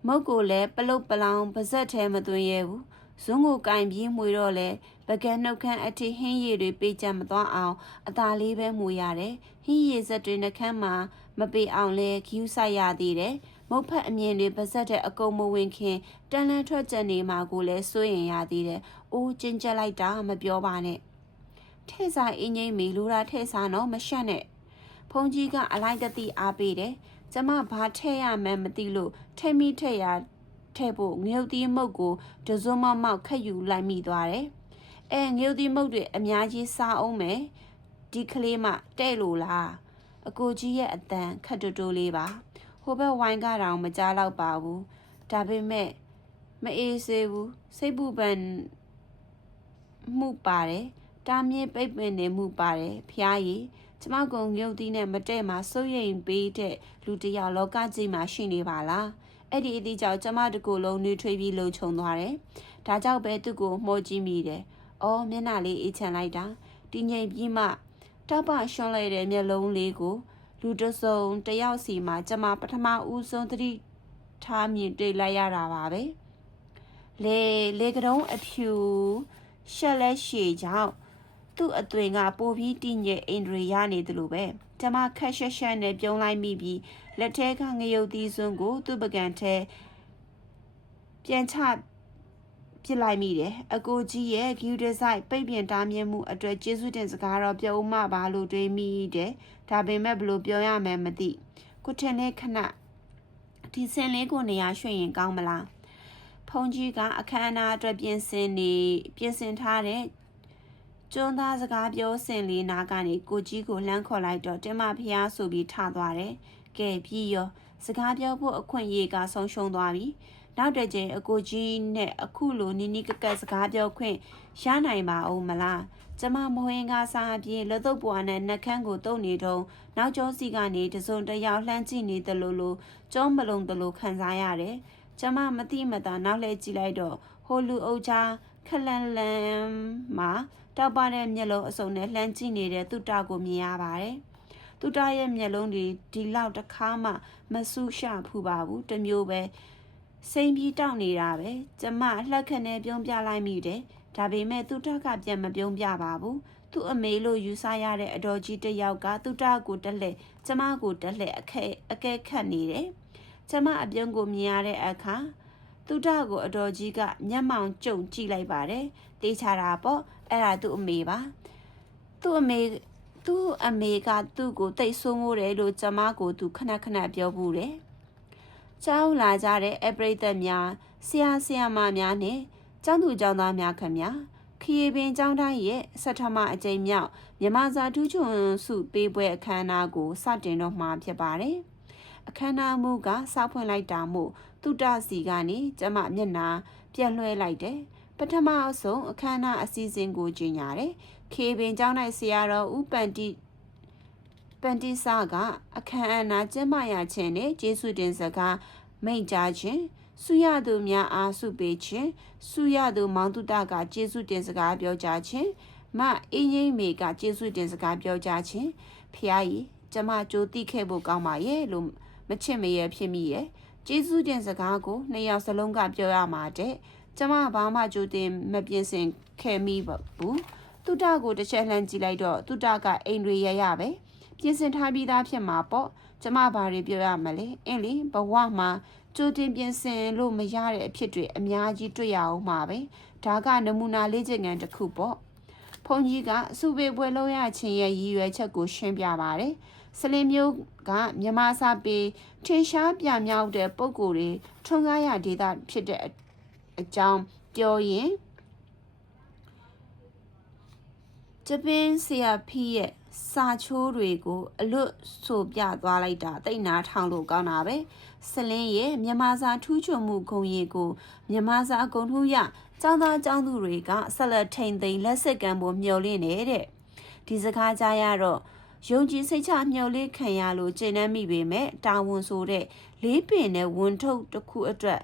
မုတ်ကိုလည်းပလုတ်ပလောင်ပါဇက်ထဲမသွင်းရဲဘူးဇွန်းကိုကင်ပြီးမှွေတော့လဲပကံနှုတ်ခမ်းအထိဟင်းရည်တွေပေးကြမသွားအောင်အသာလေးပဲမှွေရတယ်ဟင်းရည်စက်တွေနှခမ်းမှာမပေးအောင်လဲခူးဆိုင်ရသေးတယ်မုတ်ဖက်အမြင်တွေပါဇက်တဲ့အကုန်မဝင်ခင်တန်လန်းထွက်ကြနေမှာကိုလည်းစိုးရင်ရသေးတယ်အိုးကျဉ်ကျက်လိုက်တာမပြောပါနဲ့ထဲစားအင်းငိမ့်မီလူတာထဲစားတော့မရှက်နဲ့ဖုန်ကြီးကအလိုက်တတိအားပေးတယ်ကျမဘာထဲရမှန်းမသိလို့ထဲမိထဲရထဲဖို့ငရုတ်သီးမုတ်ကိုတစုံမောက်ခက်ယူလိုက်မိသွားတယ်ငရုတ်သီးမုတ်တွေအများကြီးစားအောင်မယ်ဒီကလေးမတဲ့လို့လားအကိုကြီးရဲ့အတန်ခက်တူတူလေးပါဟိုဘက်ဝိုင်းကတော့မကြားတော့ပါဘူးဒါပေမဲ့မအေးစေဘူးစိတ်ပူပန်မှုပါတယ်တားမြင့်ပိတ်ပင်နေမှုပါတယ်ဖျားရည်ကျမကုံငုတ်သီးနဲ့မတဲ့မှာစိုးရိမ်ပေးတဲ့လူတယောက်လောကကြီးမှာရှိနေပါလားအဲ့ဒီအသည့်ကြောင့်ကျမတကူလုံးနှွေးထွေးပြီးလုံခြုံသွားတယ်ဒါကြောင့်ပဲသူ့ကိုမှောကြည့်မိတယ်အော်မျက်နှာလေးအေးချမ်းလိုက်တာတည်ငြိမ်ပြီးမှတောက်ပရှွန်းလိုက်တဲ့မျက်လုံးလေးကိုလူတစုံတယောက်စီမှာကျမပထမဦးဆုံးသတိထားမြင်တွေ့လိုက်ရတာပါပဲလေကတုံးအဖြူရှက်လက်ရှည်ကြောင့်သူ့အသွင်ကပိုပြီးတည်ငြိမ်အိန္ဒြေရနေသလိုပဲကျမခက်ရှက်ရှက်နဲ့ပြုံးလိုက်မိပြီးလက်ထဲကငရုတ်သီးစွန်းကိုသူ့ပကံထဲပြန်ချပြစ်လိုက်မိတယ်အကိုကြီးရဲ့ဂူဒီဇိုင်းပိတ်ပင်တားမြင်မှုအတွက်ကျေးဇူးတင်စကားတော့ပြောဦးမှပါလို့တွေးမိတယ်ဒါပေမဲ့ဘလို့ပြောရမယ်မသိကိုထင်တဲ့ခဏဒီစင်လေးကိုနေရာရွှေ့ရင်ကောင်းမလားဖုန်ကြီးကအခမ်းအနားအတွက်ပြင်ဆင်ထားတဲ့ကျွန်းသားစကားပြောစင်လေးနာကနေကိုကြီးကိုလှမ်းခေါ်လိုက်တော့တင်မဖျားဆိုပြီးထသွားတယ်ကဲပြီးရောစကားပြောဖို့အခွင့်အရေးကဆုံးရှုံးသွားပြီနောက်တစ်ချိန်အကိုကြီးနဲ့အခုလိုနီနီကကက်စကားပြောခွင့်ရနိုင်ပါဦးမလားကျမမဝင်းကားစားအပြေလက်တော့ပွားနဲ့နှက်ခမ်းကိုတုံနေတော့နောက်ကျောစီကနေတစုံတယောက်လှမ်းကြည့်နေတယ်လို့ကျုံးမလုံးတယ်လို့ခံစားရတယ်ကျမမတိမတာနောက်လဲကြည့်လိုက်တော့ဟိုလူအုပ်ချာခလန်လန်မှာတောက်ပတဲ့မျက်လုံးအစုံနဲ့လှမ်းကြည့်နေတဲ့သူ့တာကိုမြင်ရပါတယ်သူ့တာရဲ့မျက်လုံးတွေဒီလောက်တစ်ခါမှမဆူရှာဖူးပါဘူးတမျိုးပဲစိမ်ပြီးတောက်နေတာပဲကျမလှက်ခနဲ့ပြုံးပြလိုက်မိတယ်ဒါပေမဲ့သူ့တာကပြန်မပြုံးပြပါဘူးသူ့အမေလို့ယူဆရတဲ့အတော်ကြီးတစ်ယောက်ကသူ့တာကိုတက်လှည့်ကျမကိုတက်လှည့်အကဲခတ်နေတယ်ကျမအပြုံးကိုမြင်ရတဲ့အခါသူ့တာကိုအတော်ကြီးကမျက်မှောင်ကျုံကြည့်လိုက်ပါတယ်တေးချတာပေါ့အဲ့ဒါသူ့အမေပါသူ့အမေကသူ့ကိုတိတ်ဆိုးမိုးတယ်လို့ကျမကိုသူခဏပြောဘူးတယ်ကျောင်းလာကြတဲ့အပရိသတ်များဆရာမများနဲ့ကျောင်းသူကျောင်းသားများခင်ဗျာခရီးပင်ကျောင်းတိုင်းရဲ့ဆက်ထမအကြိမ်မြောက်မြမစာထူးချွန်စုပေးပွဲအခမ်းအနားကိုစတင်တော့မှာဖြစ်ပါတယ်အခမ်းအနားမှုကစောက်ဖွင့်လိုက်တာမို့သူတစီကနေကျမမျက်နှာပြန်လွှဲလိုက်တယ်ပထမအဆုံးအခမ်းအနားအစည်းအဝေးကိုကြီးညာတယ်ခေပင်ကျောင်း၌ဆရာတော်ဦးပန်တိဆာကအခမ်းအနားကျင်းပရခြင်းနဲ့ကျေးဇူးတင်စကားမိန့်ကြားခြင်းဆုရသူများအားဆုပေးခြင်းဆုရသူမောင်တုတကကျေးဇူးတင်စကားပြောကြားခြင်းမအင်းကြီးမေကကျေးဇူးတင်စကားပြောကြားခြင်းဖျားကြီးကျမကြိုသိခဲ့ဖို့ကောင်းပါရဲ့လို့မချစ်မရဖြစ်မိရဲ့ကျေးဇူးတင်စကားကိုနှစ်ယောက်စလုံးကပြောရမှာတဲ့ကျမဘာမှကြိုတင်မပြင်ဆင်ခဲ့မိပါဘူးတုတကိုတစ်ချက်လှမ်းကြည့်လိုက်တော့တုတကအိမ်တွေရရပဲပြင်ဆင်ထားပြီးသားဖြစ်မှာပေါ့ကျမဘာတွေပြောရမလဲအင်းလေဘဝမှာကြိုတင်ပြင်ဆင်လို့မရတဲ့အဖြစ်တွေအများကြီးတွေ့ရအောင်မှာပဲဒါကနမူနာလေ့ကျင့်ခန်းတစ်ခုပေါ့ဘုန်းကြီးကစုပေပွဲလုံးရခြင်းရဲ့ရည်ရွယ်ချက်ကိုရှင်းပြပါတယ်စလင်မျိုးကမြန်မာစာပေထင်ရှားပြမြောက်တဲ့ပုံကိုယ်တွေထုံကားရဒေတာဖြစ်တဲ့အကြောင်းပြောရင်ဂျပန်ဆရာဖီးရဲ့စာချိုးတွေကိုအလွတ်ဆိုပြသွားလိုက်တာတိတ်နာထောင်လို့ကောင်းတာပဲစလင်းရဲ့မြန်မာစာထူးချွန်မှုဂုဏ်ရည်ကိုမြန်မာစာဂုဏ်ထူးရကျောင်းသားကျောင်းသူတွေကဆက်လက်ထိန်သိမ်းလက်ဆက်ကမ်းဖို့မျှော်လင့်နေတဲ့ဒီစကားကြားရတော့ယုံကြည်စိတ်ချမျှော်လင့်ခံရလို့ကျေနပ်မိပေမဲ့တာဝန်ဆိုတဲ့လေးပင်နဲ့ဝန်ထုတ်တစ်ခုအတွက်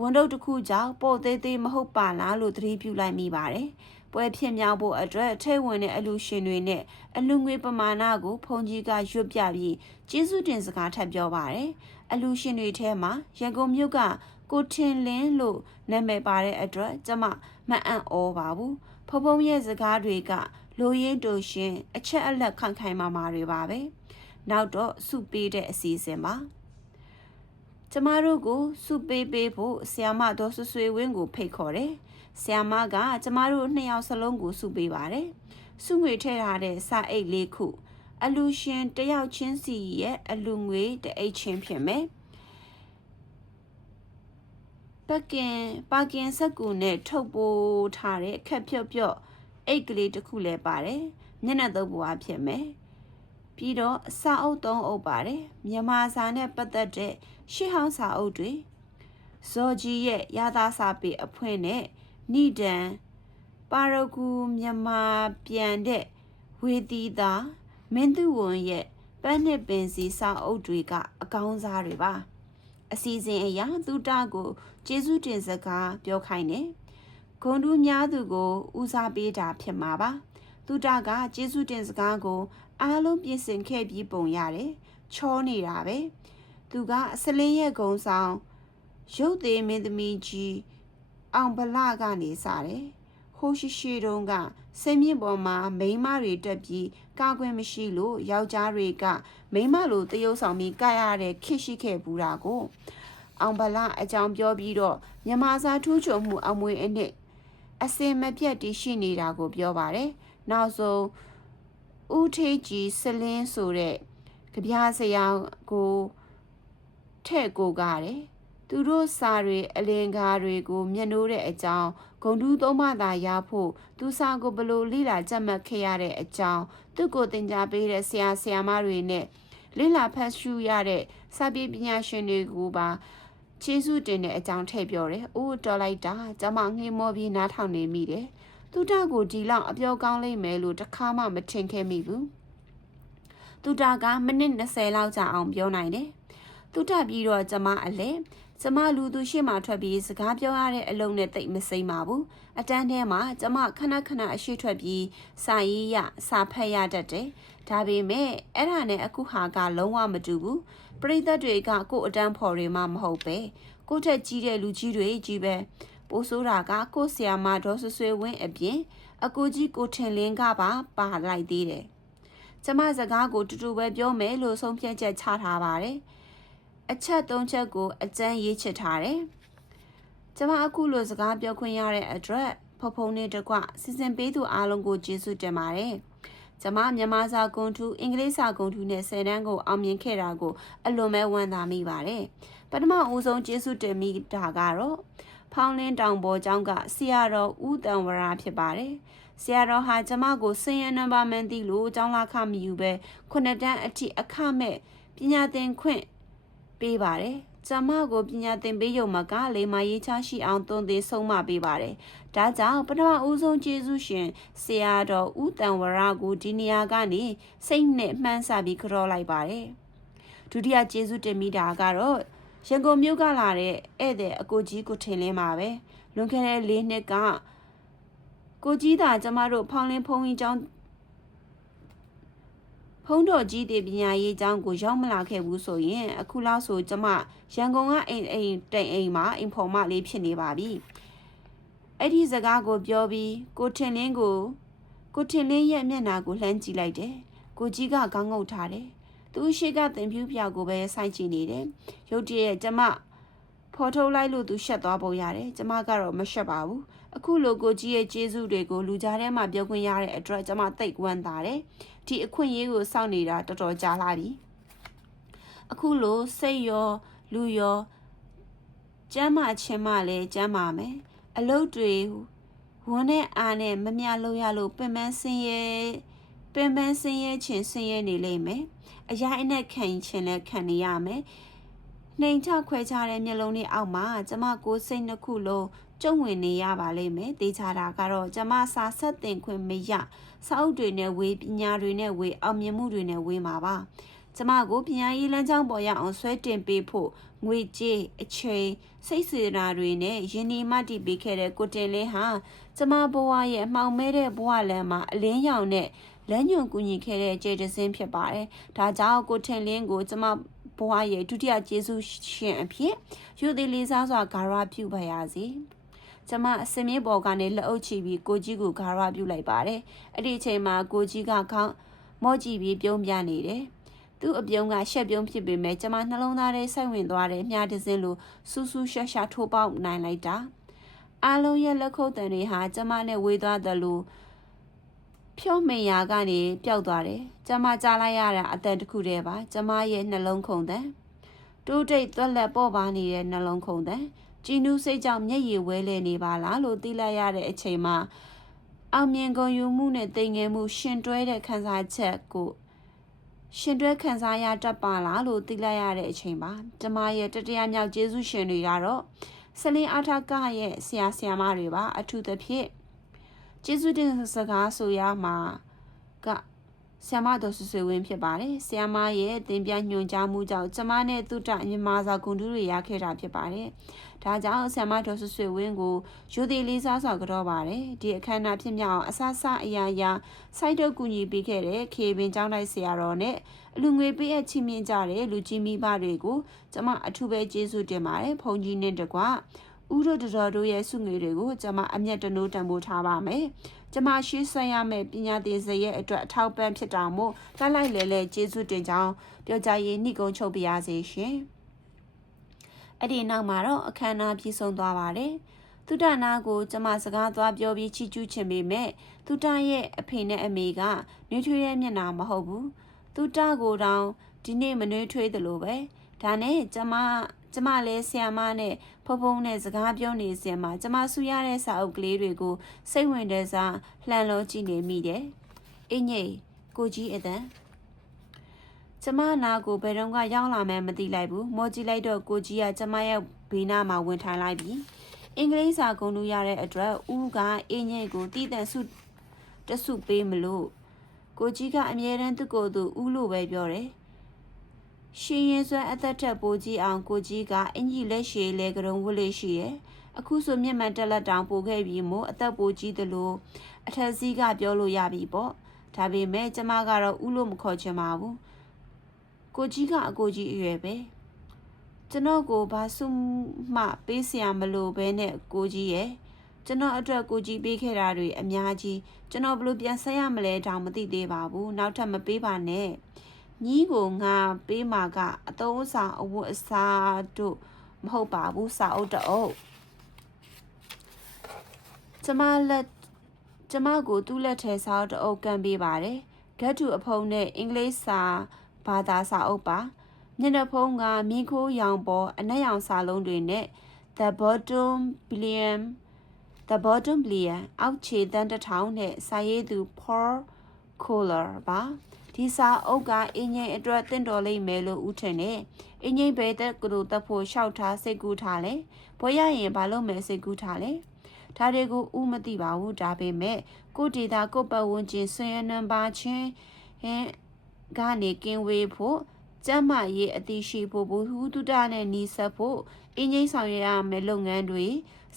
ဝန်ထုတ်တစ်ခုကြောင့်ပေါ်သေးသေးမဟုတ်ပါလားလို့သတိပြုလိုက်မိပါတယ် ပွဲဖြစ်မြောက်ဖို့အတွက်ထိဝင်တဲ့အလူရှင်တွေနဲ့အလူငွေပမာဏကိုဖုန်ကြီးကရွတ်ပြပြီးကျေးဇူးတင်စကားထပ်ပြောပါတယ်အလူရှင်တွေထဲမှာရန်ကုန်မြို့ကကိုထင်လင်းလို့နာမည်ပါတဲ့အတွက်ကျမမအံ့ဩပါဘူးဖုံဖုံရဲ့စကားတွေကလိုရင်းတူရှင်အချက်အလက်ခိုင်ခိုင်မာမာတွေပါပဲနောက်တော့စုပေးတဲ့အစီအစဉ်ပါကျမတို့ကိုစုပေးဖို့ဆီယာမဒေါ်ဆွေဝင်းကိုဖိတ်ခေါ်တယ်ဆီယာမကကျမတို့2ယောက်စလုံးကိုစုပေးပါတယ်စုငွေထည့်ထားတဲ့စာအိတ်၄ခုအလူရှင်တယောက်ချင်းစီရဲ့အလူငွေတအိတ်ချင်းဖြစ်မယ်ပါကင်စက်ကူနဲ့ထုတ်ပိုးထားတဲ့ခက်ပြော့အိတ်ကလေးတစ်ခုလည်းပါတယ်မျက်နှာသုံးပွားဖြစ်မယ်ပြီးတော့စာအုပ်3အုပ်ပါတယ်မြန်မာစာနဲ့ပတ်သက်တဲ့ရှေ့ဟောင်းစာအုပ်တွေဇော်ကြီးရဲ့ရသားစာပေအဖွင့်နဲ့နိဒံပါရဂူမြန်မာပြန်တဲ့ဝေတီသာမင်းသူဝန်ရဲ့ပန်းနှစ်ပင်စီစာအုပ်တွေကအကောင်းစားတွေပါအစီအစဉ်အရာသူတကိုကျေးဇူးတင်စကားပြောခိုင်းတယ်ဂုံတူးများသူကိုဦးစားပေးတာဖြစ်မှာပါသူတကကျေးဇူးတင်စကားကိုအားလုံးပြင်ဆင်ခဲ့ပြီးပုံရတယ်ချောနေတာပဲသူကအစလင်းရဲ့ဂုံဆောင်ရုပ်သေးမင်းသမီးကြီးအောင်ဗလကနေစားတယ်ဟိုရှိတုန်းကစိတ်မြင့်ပေါ်မှာမိန်းမတွေတက်ပြီးကာကွယ်မရှိလို့ယောက်ျားတွေကမိန်းမလိုတရုပ်ဆောင်ပြီးကရတဲ့ခစ်ရှိခဲ့ဘူးတာကိုအောင်ဗလအကြောင်းပြောပြီးတော့မြမစာထူးချွန်မှုအမွေအနှစ်အစင်မပြတ်တည်ရှိနေတာကိုပြောပါတယ်နောက်ဆုံးဦးထေးကြီးစလင်းဆိုတဲ့ကြပြားစရာကိုထဲ့ကိုကားတယ်သူတို့စာတွေအလင်္ကာတွေကိုမျက်နှိုးတဲ့အကြောင်းဂုံတူး3မှသာရဖို့သူစာကိုဘလို့လိလာကြက်မှတ်ခဲ့ရတဲ့အကြောင်းသူ့ကိုသင်ကြားပေးတဲ့ဆရာမတွေနဲ့လိလာဖတ်ရှုရတဲ့စာပေပညာရှင်တွေကိုပါကျေးဇူးတင်တဲ့အကြောင်းထည့်ပြောတယ်။အိုးတော်လိုက်တာကျမငှေးမောပြီးနားထောင်နေမိတယ်။သူတကိုဒီလောက်အပြောကောင်းလိမ့်မယ်လို့တခါမှမထင်ခဲ့မိဘူး။သူတကမိနစ်20လောက်ကြာအောင်ပြောနိုင်တယ်။သူတပြီးတော့ကျမအလဲကျမလူသူရှေ့မှာထွက်ပြီးစကားပြောရတဲ့အလုံးနဲ့တိတ်မစိမ့်ပါဘူးအတန်းထဲမှာကျမခဏအရှိထွက်ပြီးစာရေးရစာဖတ်ရတတ်တယ်ဒါပေမဲ့အဲ့ဒါနဲ့အခုဟာကလုံးဝမတူဘူးပရိသတ်တွေကကို့အတန်းဖော်တွေမှမဟုတ်ပဲကို့ထက်ကြီးတဲ့လူကြီးတွေကြီးပဲပိုးဆိုးတာကကို့ဆရာမဒေါ်ဆွေဝင်းအပြင်အကူကြီးကိုထင်လင်းကပါလိုက်သေးတယ်ကျမစကားကိုတူတူပဲပြောမယ်လို့ဆုံးဖြတ်ချက်ချထားပါတယ်အချက်3ချက်ကိုအကျဉ်းရေးချထားတယ်။ကျမအခုလိုစကားပြောခွင့်ရတဲ့အတွက်ဖုံနဲ့တကွစီစဉ်ပေးသူအားလုံးကိုကျေးဇူးတင်ပါတယ်။ကျမမြန်မာစာဂုဏ်ထူးအင်္ဂလိပ်စာဂုဏ်ထူးနဲ့10တန်းကိုအောင်မြင်ခဲ့တာကိုအလွန်ပဲဝမ်းသာမိပါတယ်။ပထမဦးဆုံးကျေးဇူးတင်မိတာကတော့ဖောင်းလင်းတောင်ပေါ်ကျောင်းကဆရာတော်ဦးတန်ဝရာဖြစ်ပါတယ်။ဆရာတော်ဟာကျမကိုစင်ရနံပါတ်မှန်သိလို့ကျောင်းလာခမယူပဲ9တန်းအထိအခမဲ့ပညာသင်ခွင့်ပေးပါတယ်။ကျမကိုပညာသင်ပေးရုံမှာကလေမရေးချရှိအောင်သွန်သင်ဆုံးမပေးပါတယ်။ဒါကြောင့်ပထမဦးဆုံးကျေးဇူးရှင်ဆရာတော်ဦးတန်ဝရကိုဒီနေရာကနေစိတ်နဲ့မှန်းဆပြီးကြော်လိုက်ပါတယ်။ဒုတိယကျေးဇူးတင်မိတာကတော့ရန်ကုန်မြို့ကလာတဲ့ဧည့်သည်အကိုကြီးကိုထင်လင်းပါပဲ။လွန်ခဲ့တဲ့4နှစ်ကကိုကြီးသာကျမတို့ဖောင်းလင်းဖုံးကြီးကျောင်းဖုံးတော်ကြီးတဲ့ပညာရေးကျောင်းကိုရောက်မလာခဲ့ဘူးဆိုရင်အခုလောက်ဆိုကျမရန်ကုန်ကအိမ်မှာအင်ဖော်မလေးဖြစ်နေပါပြီအဲ့ဒီစကားကိုပြောပြီးကိုထင်လင်းရဲ့မျက်နှာကိုလှမ်းကြည့်လိုက်တယ်ကိုကြီးကခေါင်းငုပ်ထားတယ်သူရှိကသင်ဖြူပြကိုပဲစိုက်ကြည့်နေတယ်ရုတ်တရက်ကျမဖော်ထုတ်လိုက်လို့သူရှက်သွားပုံရတယ်ကျမကတော့မရှက်ပါဘူးအခုလိုကိုကြီးရဲ့ကျေးဇူးတွေကိုလူကြားထဲမှာပြောခွင့်ရတဲ့အတွက်ကျမသိတ်ဝမ်းသာတယ်ဒီအခွင့်အရေးကိုစောင့်နေတာတော်တော်ကြာလာပြီအခုလိုစိတ်ရောလူရောကျမ်းမာခြင်းမလည်းကျမ်းမာမယ်အလုပ်တွေဝန်းနဲ့အားနဲ့မမျှလို့ရလို့ပင်ပန်းဆင်းရဲခြင်းဆင်းရဲနေလိမ့်မယ်အရာအနဲ့ခံခြင်းလည်းခံနေရမယ်နှိမ်ချခွဲခြားတဲ့မျက်လုံးလေးအောက်မှာကျမကိုစိတ်နှစ်ခုလုံးကျုံဝင်နေရပါလိမ့်မယ်တေချာတာကတော့ကျမစာဆက်တင်ခွင့်မရစာအုပ်တွေနဲ့ဝေးပညာတွေနဲ့ဝေးအောင်မြင်မှုတွေနဲ့ဝေးမှာပါ ကျမကိုပညာရေးလမ်းကြောင်းပေါ်ရအောင်ဆွဲတင်ပေးဖို့ငွေကြေးအချိန်စိတ်စေတနာတွေနဲ့ယဉ်ကျေးမှတည်ပေးခဲ့တဲ့ကိုတင်လင်းဟာကျမဘဝရဲ့မှောင်မဲတဲ့ဘဝလမ်းမှာအလင်းရောင်နဲ့လက်ညွန်ကူညီခဲ့တဲ့ကျေးဇူးဖြစ်ပါတယ်။ဒါကြောင့်ကိုတင်လင်းကိုကျမဘဝရဲ့ဒုတိယကျေးဇူးရှင်အဖြစ်ယူသည်လေးစားစွာဂါရပြုပါရစေ။ကျမအစင်းမြေပေါ်ကနေလက်အုပ်ချပြီးကိုကြီးကိုဂါရပြုလိုက်ပါတယ်။အဲ့ဒီအချိန်မှာကိုကြီးကခေါင်းမော့ကြည့်ပြီးပြုံးပြနေတယ်။သူ့အပြုံးကရှက်ပြုံးဖြစ်ပေမဲ့ကျမနှလုံးသားထဲစိုက်ဝင်သွားတဲ့မြားတစ်စင်းလိုစူးစူးရှာရှာထိုးပေါက်နိုင်လိုက်တာ။အားလုံးရဲ့လက်ခုပ်တန်တွေဟာကျမနဲ့ဝေးသွားတယ်လို့ဖြောမိန်ရာကနေပျောက်သွားတယ်။ကျမကြားလိုက်ရတာအတန်တစ်ခုတည်းပါ။ကျမရဲ့နှလုံးခုန်တန်တိုးတိတ်သွက်လက်ပေါ်ပါနေတဲ့နှလုံးခုန်တန်ကြည်နူးစိတ်ကြောင့်မျက်ရည်ဝဲလဲနေပါလားလို့သိလိုက်ရတဲ့အချိန်မှာအောင်မြင်ကုန်ယူမှုနဲ့တိမ်ငယ်မှုရှင်တွဲတဲ့ခံစားချက်ကိုရှင်တွဲခံစားရတတ်ပါလားလို့သိလိုက်ရတဲ့အချိန်ပါကျမရဲ့တတိယမြောက်ကျေးဇူးရှင်တွေကတော့ဆလင်းအားထကရဲ့ဆရာဆရာမတွေပါအထူးသဖြင့်ကျေးဇူးတင်စကားဆိုရမှာကဆရာမတော်ဆွေဝင်းဖြစ်ပါတယ်ဆရာမရဲ့သင်ပြညွှန်ကြားမှုကြောင့်ကျမနဲ့သူတမြန်မာစာဂုဏ်ထူးတွေရခဲ့တာဖြစ်ပါတယ်ဒါကြောင့်ဆရာမတော်ဆွေဝင်းကိုယူသည်လေးစားစွာကြောပါတယ်ဒီအခမ်းအနားဖြစ်မြောက်အောင်အဆဆအရာရာစိုက်ထုတ်ကူညီပေးခဲ့တဲ့ခေပင်ကျောင်းတိုက်ဆရာတော်နဲ့အလူငွေပေးအပ်ချီးမြှင့်ကြတဲ့လူကြီးမိဘတွေကိုကျမအထူးပဲကျေးဇူးတင်ပါတယ်ဘုန်းကြီးနဲ့တကွဥဒတတော်တို့ရဲ့စုငွေတွေကိုကျမအမျက်တနိုးတန်ဖိုးထားပါမယ်ကျမရှိဆက်ရမယ့်ပညာသင်စရဲ့အတွက်အထောက်ပံ့ဖြစ်တာမို့လိုက်လဲကျေးဇူးတင်ကြောင်းပြောကြရေးနှိကုံချုပ်ပြရစေရှင်အဲ့ဒီနောက်မှာတော့အခမ်းအနားပြီးဆုံးသွားပါတယ်သူတနာကိုကျမစကားသွားပြောပြီးချီးကျူးချင်ပေမဲ့သူတရဲ့အဖေနဲ့အမေကနှွေးထွေးတဲ့မျက်နှာမဟုတ်ဘူးသူတကိုတောင်ဒီနေ့မနှွေးထွေးသလိုပဲဒါနဲ့ကျမလည်းဆီယမနဲ့ဖုံနဲ့စကားပြောနေစဉ်မှာကျမဆူရတဲ့စာအုပ်ကလေးတွေကိုစိတ်ဝင်တဲ့စားလှန်လို့ကြည့်နေမိတယ်။အင်းကြီးကိုကြီးအတန်ကျမနာကိုဘယ်တော့မှရောက်လာမှမသိလိုက်ဘူး။မော်ကြည့်လိုက်တော့ကိုကြီးကကျမရဲ့ဘေးနားမှာဝင်ထိုင်လိုက်ပြီ။အင်္ဂလိပ်စာကုန်လို့ရတဲ့အတွက်ဦးကအင်းကြီးကိုတည်တံ့တဆုပေးမလို့ကိုကြီးကအမြဲတမ်းသူ့ကိုယ်သူဦးလို့ပဲပြောတယ်။ရှင်ရင်စွဲအသက်ထက်ပိုကြီးအောင်ကိုကြီးကအင်ကြီးလက်ရှည်လဲကရုံဝတ်လေးရှိရဲ့အခုဆိုမျက်မှန်တက်လက်တောင်ပိုခဲ့ပြီးမို့အသက်ပိုကြီးသလိုအထက်စီးကပြောလို့ရပြီပေါ့ဒါပေမဲ့ကျမကတော့ဥလို့မခေါ်ချင်ပါဘူးကိုကြီးကအကိုကြီးအရွယ်ပဲကျွန်တော်ကိုဘာစုမှပေးစရာမလိုပဲနဲ့ကိုကြီးရဲ့ကျွန်တော်အတွက်ကိုကြီးပေးခဲ့တာတွေအများကြီးကျွန်တော်ဘလို့ပြန်ဆက်ရမလဲတောင်မသိသေးပါဘူးနောက်ထပ်မပေးပါနဲ့ညီကိုငါပေးမှာကအသုံးအဆောင်အဝတ်အစားတို့မဟုတ်ပါဘူးစာအုပ်တအုပ်ကျမကိုသူ့လက်ထဲစာအုပ်တအုပ်ကန်ပေးပါတယ်ဂတ်တူအဖုံးနဲ့အင်္ဂလိပ်စာဘာသာစာအုပ်ပါမျက်နှာဖုံးကမီးခိုးရောင်ပေါ်အနက်ရောင်စာလုံးတွေနဲ့ The Bottom Billion အောက်ခြေတန်းတစ်ထောင်နဲ့စာရေးသူ Paul Kohler ပါဒီစာအုပ်ကအင်းငိမ့်အတွက်တင့်တော်လိမ့်မယ်လို့ဦးထင်တယ်အင်းငိမ့်ဘဲတဲ့ကလို့တက်ဖို့ရှောက်ထားစိတ်ကူးထားလဲဘွဲရရင်ဘာလို့မယ်စိတ်ကူးထားလဲဒါတွေကိုဦးမသိပါဘူးဒါပေမဲ့ကိုဒေတာကိုပတ်ဝန်းကျင်ဆွေးနွေးပါချင်းကနေကင်းဝေးဖို့ကျမ်းမာရေးအသိရှိဖို့ဘူဟုတုတနဲ့နီးစပ်ဖို့အင်းငိမ့်ဆောင်ရရမယ့်လုပ်ငန်းတွေ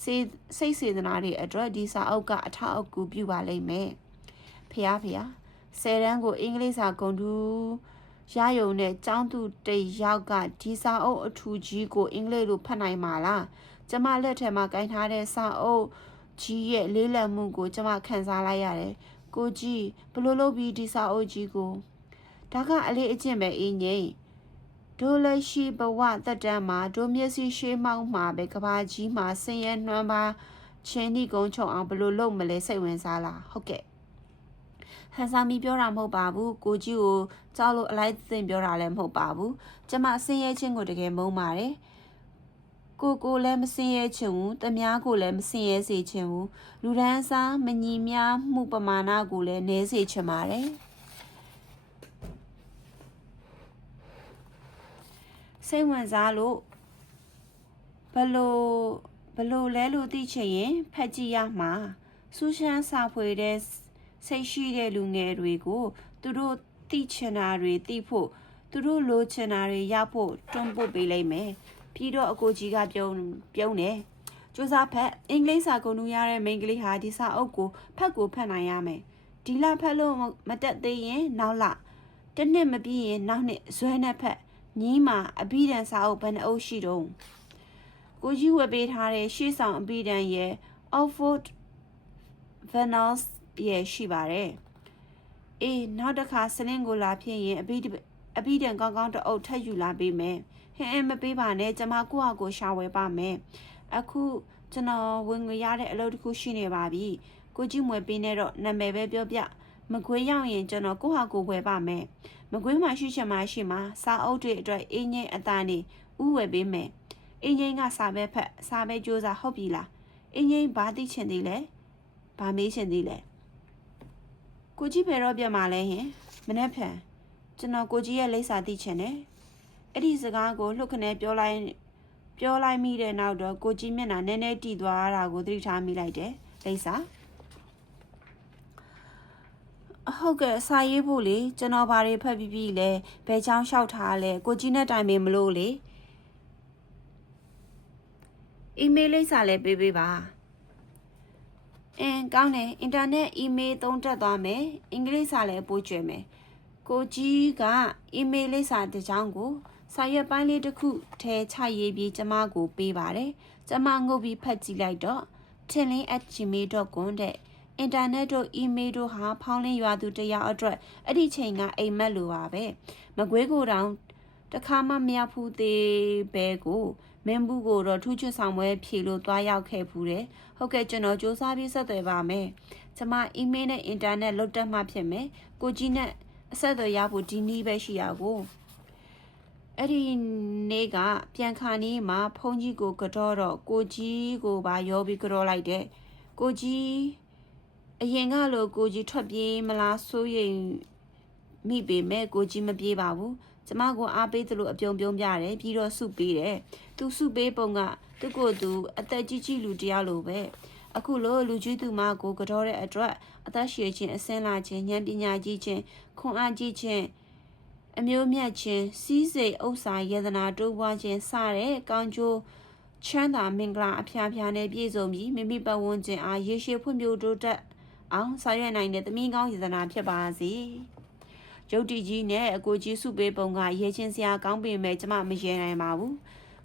စိတ်စေတနာတွေအတွက်ဒီစာအုပ်ကအထောက်အကူပြုပါလိမ့်မယ်ဖျား10တန်းကိုအင်္ဂလိပ်စာဂုဏ်ထူးရယုံနဲ့ကျောင်းသူတယောက်ကဒီစာအုပ်အထူးကြီးကိုအင်္ဂလိပ်လိုဖတ်နိုင်မှာလားကျမလက်ထက်မှာကင်ထားတဲ့စာအုပ်ကြီးရဲ့လေးလံမှုကိုကျမခန်းစားလိုက်ရတယ်ကိုကြီးဘလို့လုပ်ပြီးဒီစာအုပ်ကြီးကိုဒါကအလေးအကျင့်ပဲအင်းကြီးဒိုလက်ရှိဘဝတက်တန်းမှာဒိုမျက်စိရှေးမောင်းမှာပဲကဘာကြီးမှာဆင်းရဲနှွမ်းပါချင်းဒီကုန်းချုံအောင်ဘလို့လုပ်မလဲစိတ်ဝင်စားလားဟုတ်ကဲ့ဟန်ဆောင်ပြီးပြောတာမဟုတ်ပါဘူးကိုကြီးကိုကြောက်လို့အလိုက်သင်ပြောတာလည်းမဟုတ်ပါဘူးကျမဆင်းရဲခြင်းကိုတကယ်မုန်းပါတယ်ကိုလည်းမဆင်းရဲချင်ဘူးတမ ्या ကိုလည်းမဆင်းရဲစေချင်ဘူးလူဒန်းစားမညီမျှမှုပမာဏကိုလည်းနည်းစေချင်ပါတယ်စိတ်ဝင်စားလို့ဘလို့လဲလို့သိချင်ရင်ဖတ်ကြည့်ရမှာစူးရှမ်းစာဖွေတဲ့စိတ်ရှိတဲ့လူငယ်တွေကိုသူတို့သိချင်တာတွေသိဖို့ သူတို့လိုချင်တာတွေရဖို့တွန်းပို့ပေးလိုက်မယ်ပြီးတော့အကိုကြီးကပြုံးတယ်ကျိုးစားဖက်အင်္ဂလိပ်စာကုန်လို့ရတဲ့မိန်းကလေးဟာဒီစာအုပ်ကိုဖတ်နိုင်ရမယ်ဒီလဖက်လို့မတက်သေးရင်နောက်လတစ်နှစ်မပြီးရင်နောက်နှစ်ဇွဲနဲ့ဖက်ညီးမှာအဘိဓမ္မာစာအုပ်ဘယ်နှအုပ်ရှိတော့ကိုကြီးဝယ်ပေးထားတဲ့ရှေ့ဆောင်အဘိဓမ္မာရဲ့ Oxford Venus ရဲ့ရှိပါတယ်အေးနောက်တစ်ခါစလင်းကိုလာဖြစ်ရင်အဘိဓမ္မာကောင်းတအုပ်ထပ်ယူလာပေးမယ်ဟင်းမပေးပါနဲ့ကျမကိုယ့်ဟာကိုရှာဝယ်ပါမယ်အခုကျွန်တော်ဝင်ငွေရတဲ့အလုပ်တစ်ခုရှိနေပါပြီကိုကြီးမွေပေးနေတော့နာမည်ပဲပြောပြမကွေးရောက်ရင်ကျွန်တော်ကိုယ့်ဟာကိုဝယ်ပါမယ်မကွေးမှာရှိချင်မှရှိမှာစာအုပ်တွေအတွက်အင်းငိမ့်အသားနေဥဝယ်ပေးမယ်အင်းငိမ့်ကစာပဲဖက်စာပဲကြိုးစားဟုတ်ပြီလားအင်းငိမ့်ဘာသိချင်သေးလဲဘာမေးချင်သေးလဲကိုကြီးဘယ်တော့ပြန်มาလဲဟင်မနေ့ဖန်ကျွန်တော်ကိုကြီးရဲ့လိပ်စာသိချင်တယ်အဲ့ဒီစကားကိုလှုပ်ခနဲပြောလိုက်မိတဲ့နောက်တော့ကိုကြီးမျက်နှာနည်းနည်းတီသွားတာကိုသတိထားမိလိုက်တယ်လိပ်စာဟုတ်ကဲ့စာရေးဖို့လေကျွန်တော်ဘာတွေဖတ်ပြီးလဲဘယ်ချောင်းလျှောက်ထားလဲကိုကြီးနဲ့တိုင်ပင်မလို့လေအီးမေးလ်လိပ်စာလည်းပေးပါကောင်းတယ်အင်တာနက်အီးမေးလ်သုံးတက်သွားမယ်အင်္ဂလိပ်စာလည်းပို့ကြွယ်မယ်ကိုကြီးကအီးမေးလ်လိပ်စာတစ်ကြောင်းကိုစာရွက်ပိုင်းလေးတစ်ခုထဲချရေးပြီးကျမကိုပေးပါတယ်ကျမငုတ်ပြီးဖတ်ကြည့်လိုက်တော့ tinlin@gmail.com တဲ့အင်တာနက်တို့အီးမေးလ်တို့ဟာဖောင်းလင်းရွာသူတယောက်အတွက်အဲ့ဒီချိန်ကအိမ်မက်လိုပါပဲမကွေးကိုတောင်တခါမှမရောက်ဘူးသေးပဲကိုမင်းဘူးကိုတော့ထူးချွတ်ဆောင်ပွဲဖြေလို့သွားရောက်ခဲ့ဖူးတယ်ဟုတ်ကဲ့ကျွန်တော်စူးစမ်းပြီးဆက်သွယ်ပါမယ်ကျမအီးမေးလ်နဲ့အင်တာနက်လုတ်တက်မှဖြစ်မယ်ကိုကြီးနဲ့အဆက်အသွယ်ရဖို့ဒီနည်းပဲရှိရကိုအဲ့ဒီနေ့ကပြန်ခါနီးမှာဖုန်းကြီးကိုကတော့ကိုကြီးကိုပါရောပြီးကြောလိုက်တယ်ကိုကြီးအရင်ကလိုကိုကြီးထွက်ပြေးမလားစိုးရိမ်မိပေမဲ့ကိုကြီးမပြေးပါဘူးကျမကိုအားပေးသလိုအပြုံပြတယ်ပြီးတော့စုပေးတယ်သူစုပေးပုံကသူ့ကိုယ်သူအသက်ကြီးလူတယောက်လိုပဲအခုလိုလူကြီးသူမကိုကတော့တဲ့အတွက်အသက်ရှည်ခြင်းအစင်းလာခြင်းဉာဏ်ပညာကြီးခြင်းခွန်အားကြီးခြင်းအမျိုးမြတ်ခြင်းစီးစိမ်ဥစ္စာယတနာတိုးပွားခြင်းစတဲ့ကောင်းကျိုးချမ်းသာမင်္ဂလာအဖျားဖျားနဲ့ပြည့်စုံပြီးမိမိပတ်ဝန်းကျင်အားရေရှည်ဖွံ့ဖြိုးတိုးတက်အောင်ဆောင်ရွက်နိုင်တဲ့သမီးကောင်းယတနာဖြစ်ပါစေရုပ်တည်ကြီးနဲ့အကိုကြီးစုပေးပုံကရဲချင်းစရာကောင်းပေမဲ့ကျမမရဲနိုင်ပါဘူး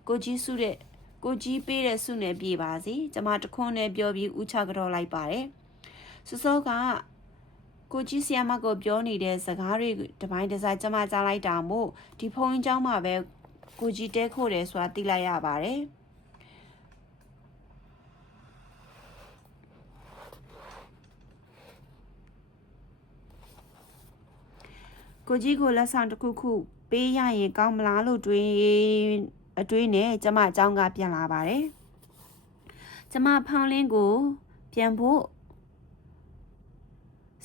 ကိုကြီးပေးတဲ့စုနဲ့ပြေပါစေကျမတခွန်းနဲ့ပြောပြီးဦးချကြောလိုက်ပါတယ်စောကကိုကြီးဆီယမကိုပြောနေတဲ့စကားတွေတပိုင်းတစားကျမကြားလိုက်တာမို့ဒီဖုန်းကြောင်းမှာပဲကိုကြီးတဲခို့တယ်ဆိုတာသိလိုက်ရပါတယ်ကိုကြီးကိုလက်ဆောင်တစ်ခုပေးရရင်ကောင်းမလားလို့တွေးနဲ့ကျမအကြောင်းကပြန်လာပါတယ်ကျမဖောင်းလင်းကိုပြန်ဖို့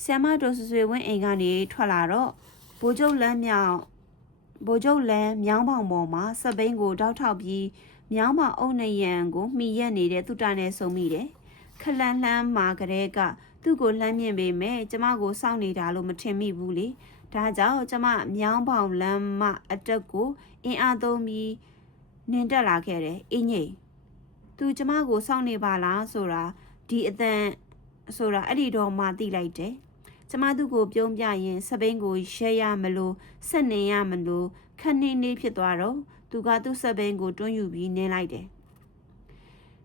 ဆ iam တို့ဆွေဝင်းအိမ်ကနေထွက်လာတော့ဘိုးကျုပ်လမ်းမြောင်းပေါင်ပေါ်မှာစပိန်ကိုတောက်ထောက်ပြီးမြောင်းပေါင်အုံနယံကိုမှီရက်နေတဲ့သူတာနဲ့ဆုံမိတယ်ခလန်းလှမ်းမှာကလေးကသူ့ကိုလှမ်းမြင်ပေမဲ့ကျမကိုစောင့်နေတာလို့မထင်မိဘူးလေဒါကြောင့်ကျမမြောင်းပေါင်လမ်းမအတက်ကိုအင်အားသုံးပြီးနင်းတက်လာခဲ့တယ်အင်းကြီးသူကျမကိုစောင့်နေပါလားဆိုတာဒီအတန်ဆိုတာအဲ့ဒီတော့မှသိလိုက်တယ်ကျမသူ့ကိုပြုံးပြရင်စပိန်ကိုရဲရမလို့ဆက်နေရမလို့ခက်နေဖြစ်သွားတော့သူကသူ့စပိန်ကိုတွန်းယူပြီးနင်းလိုက်တယ်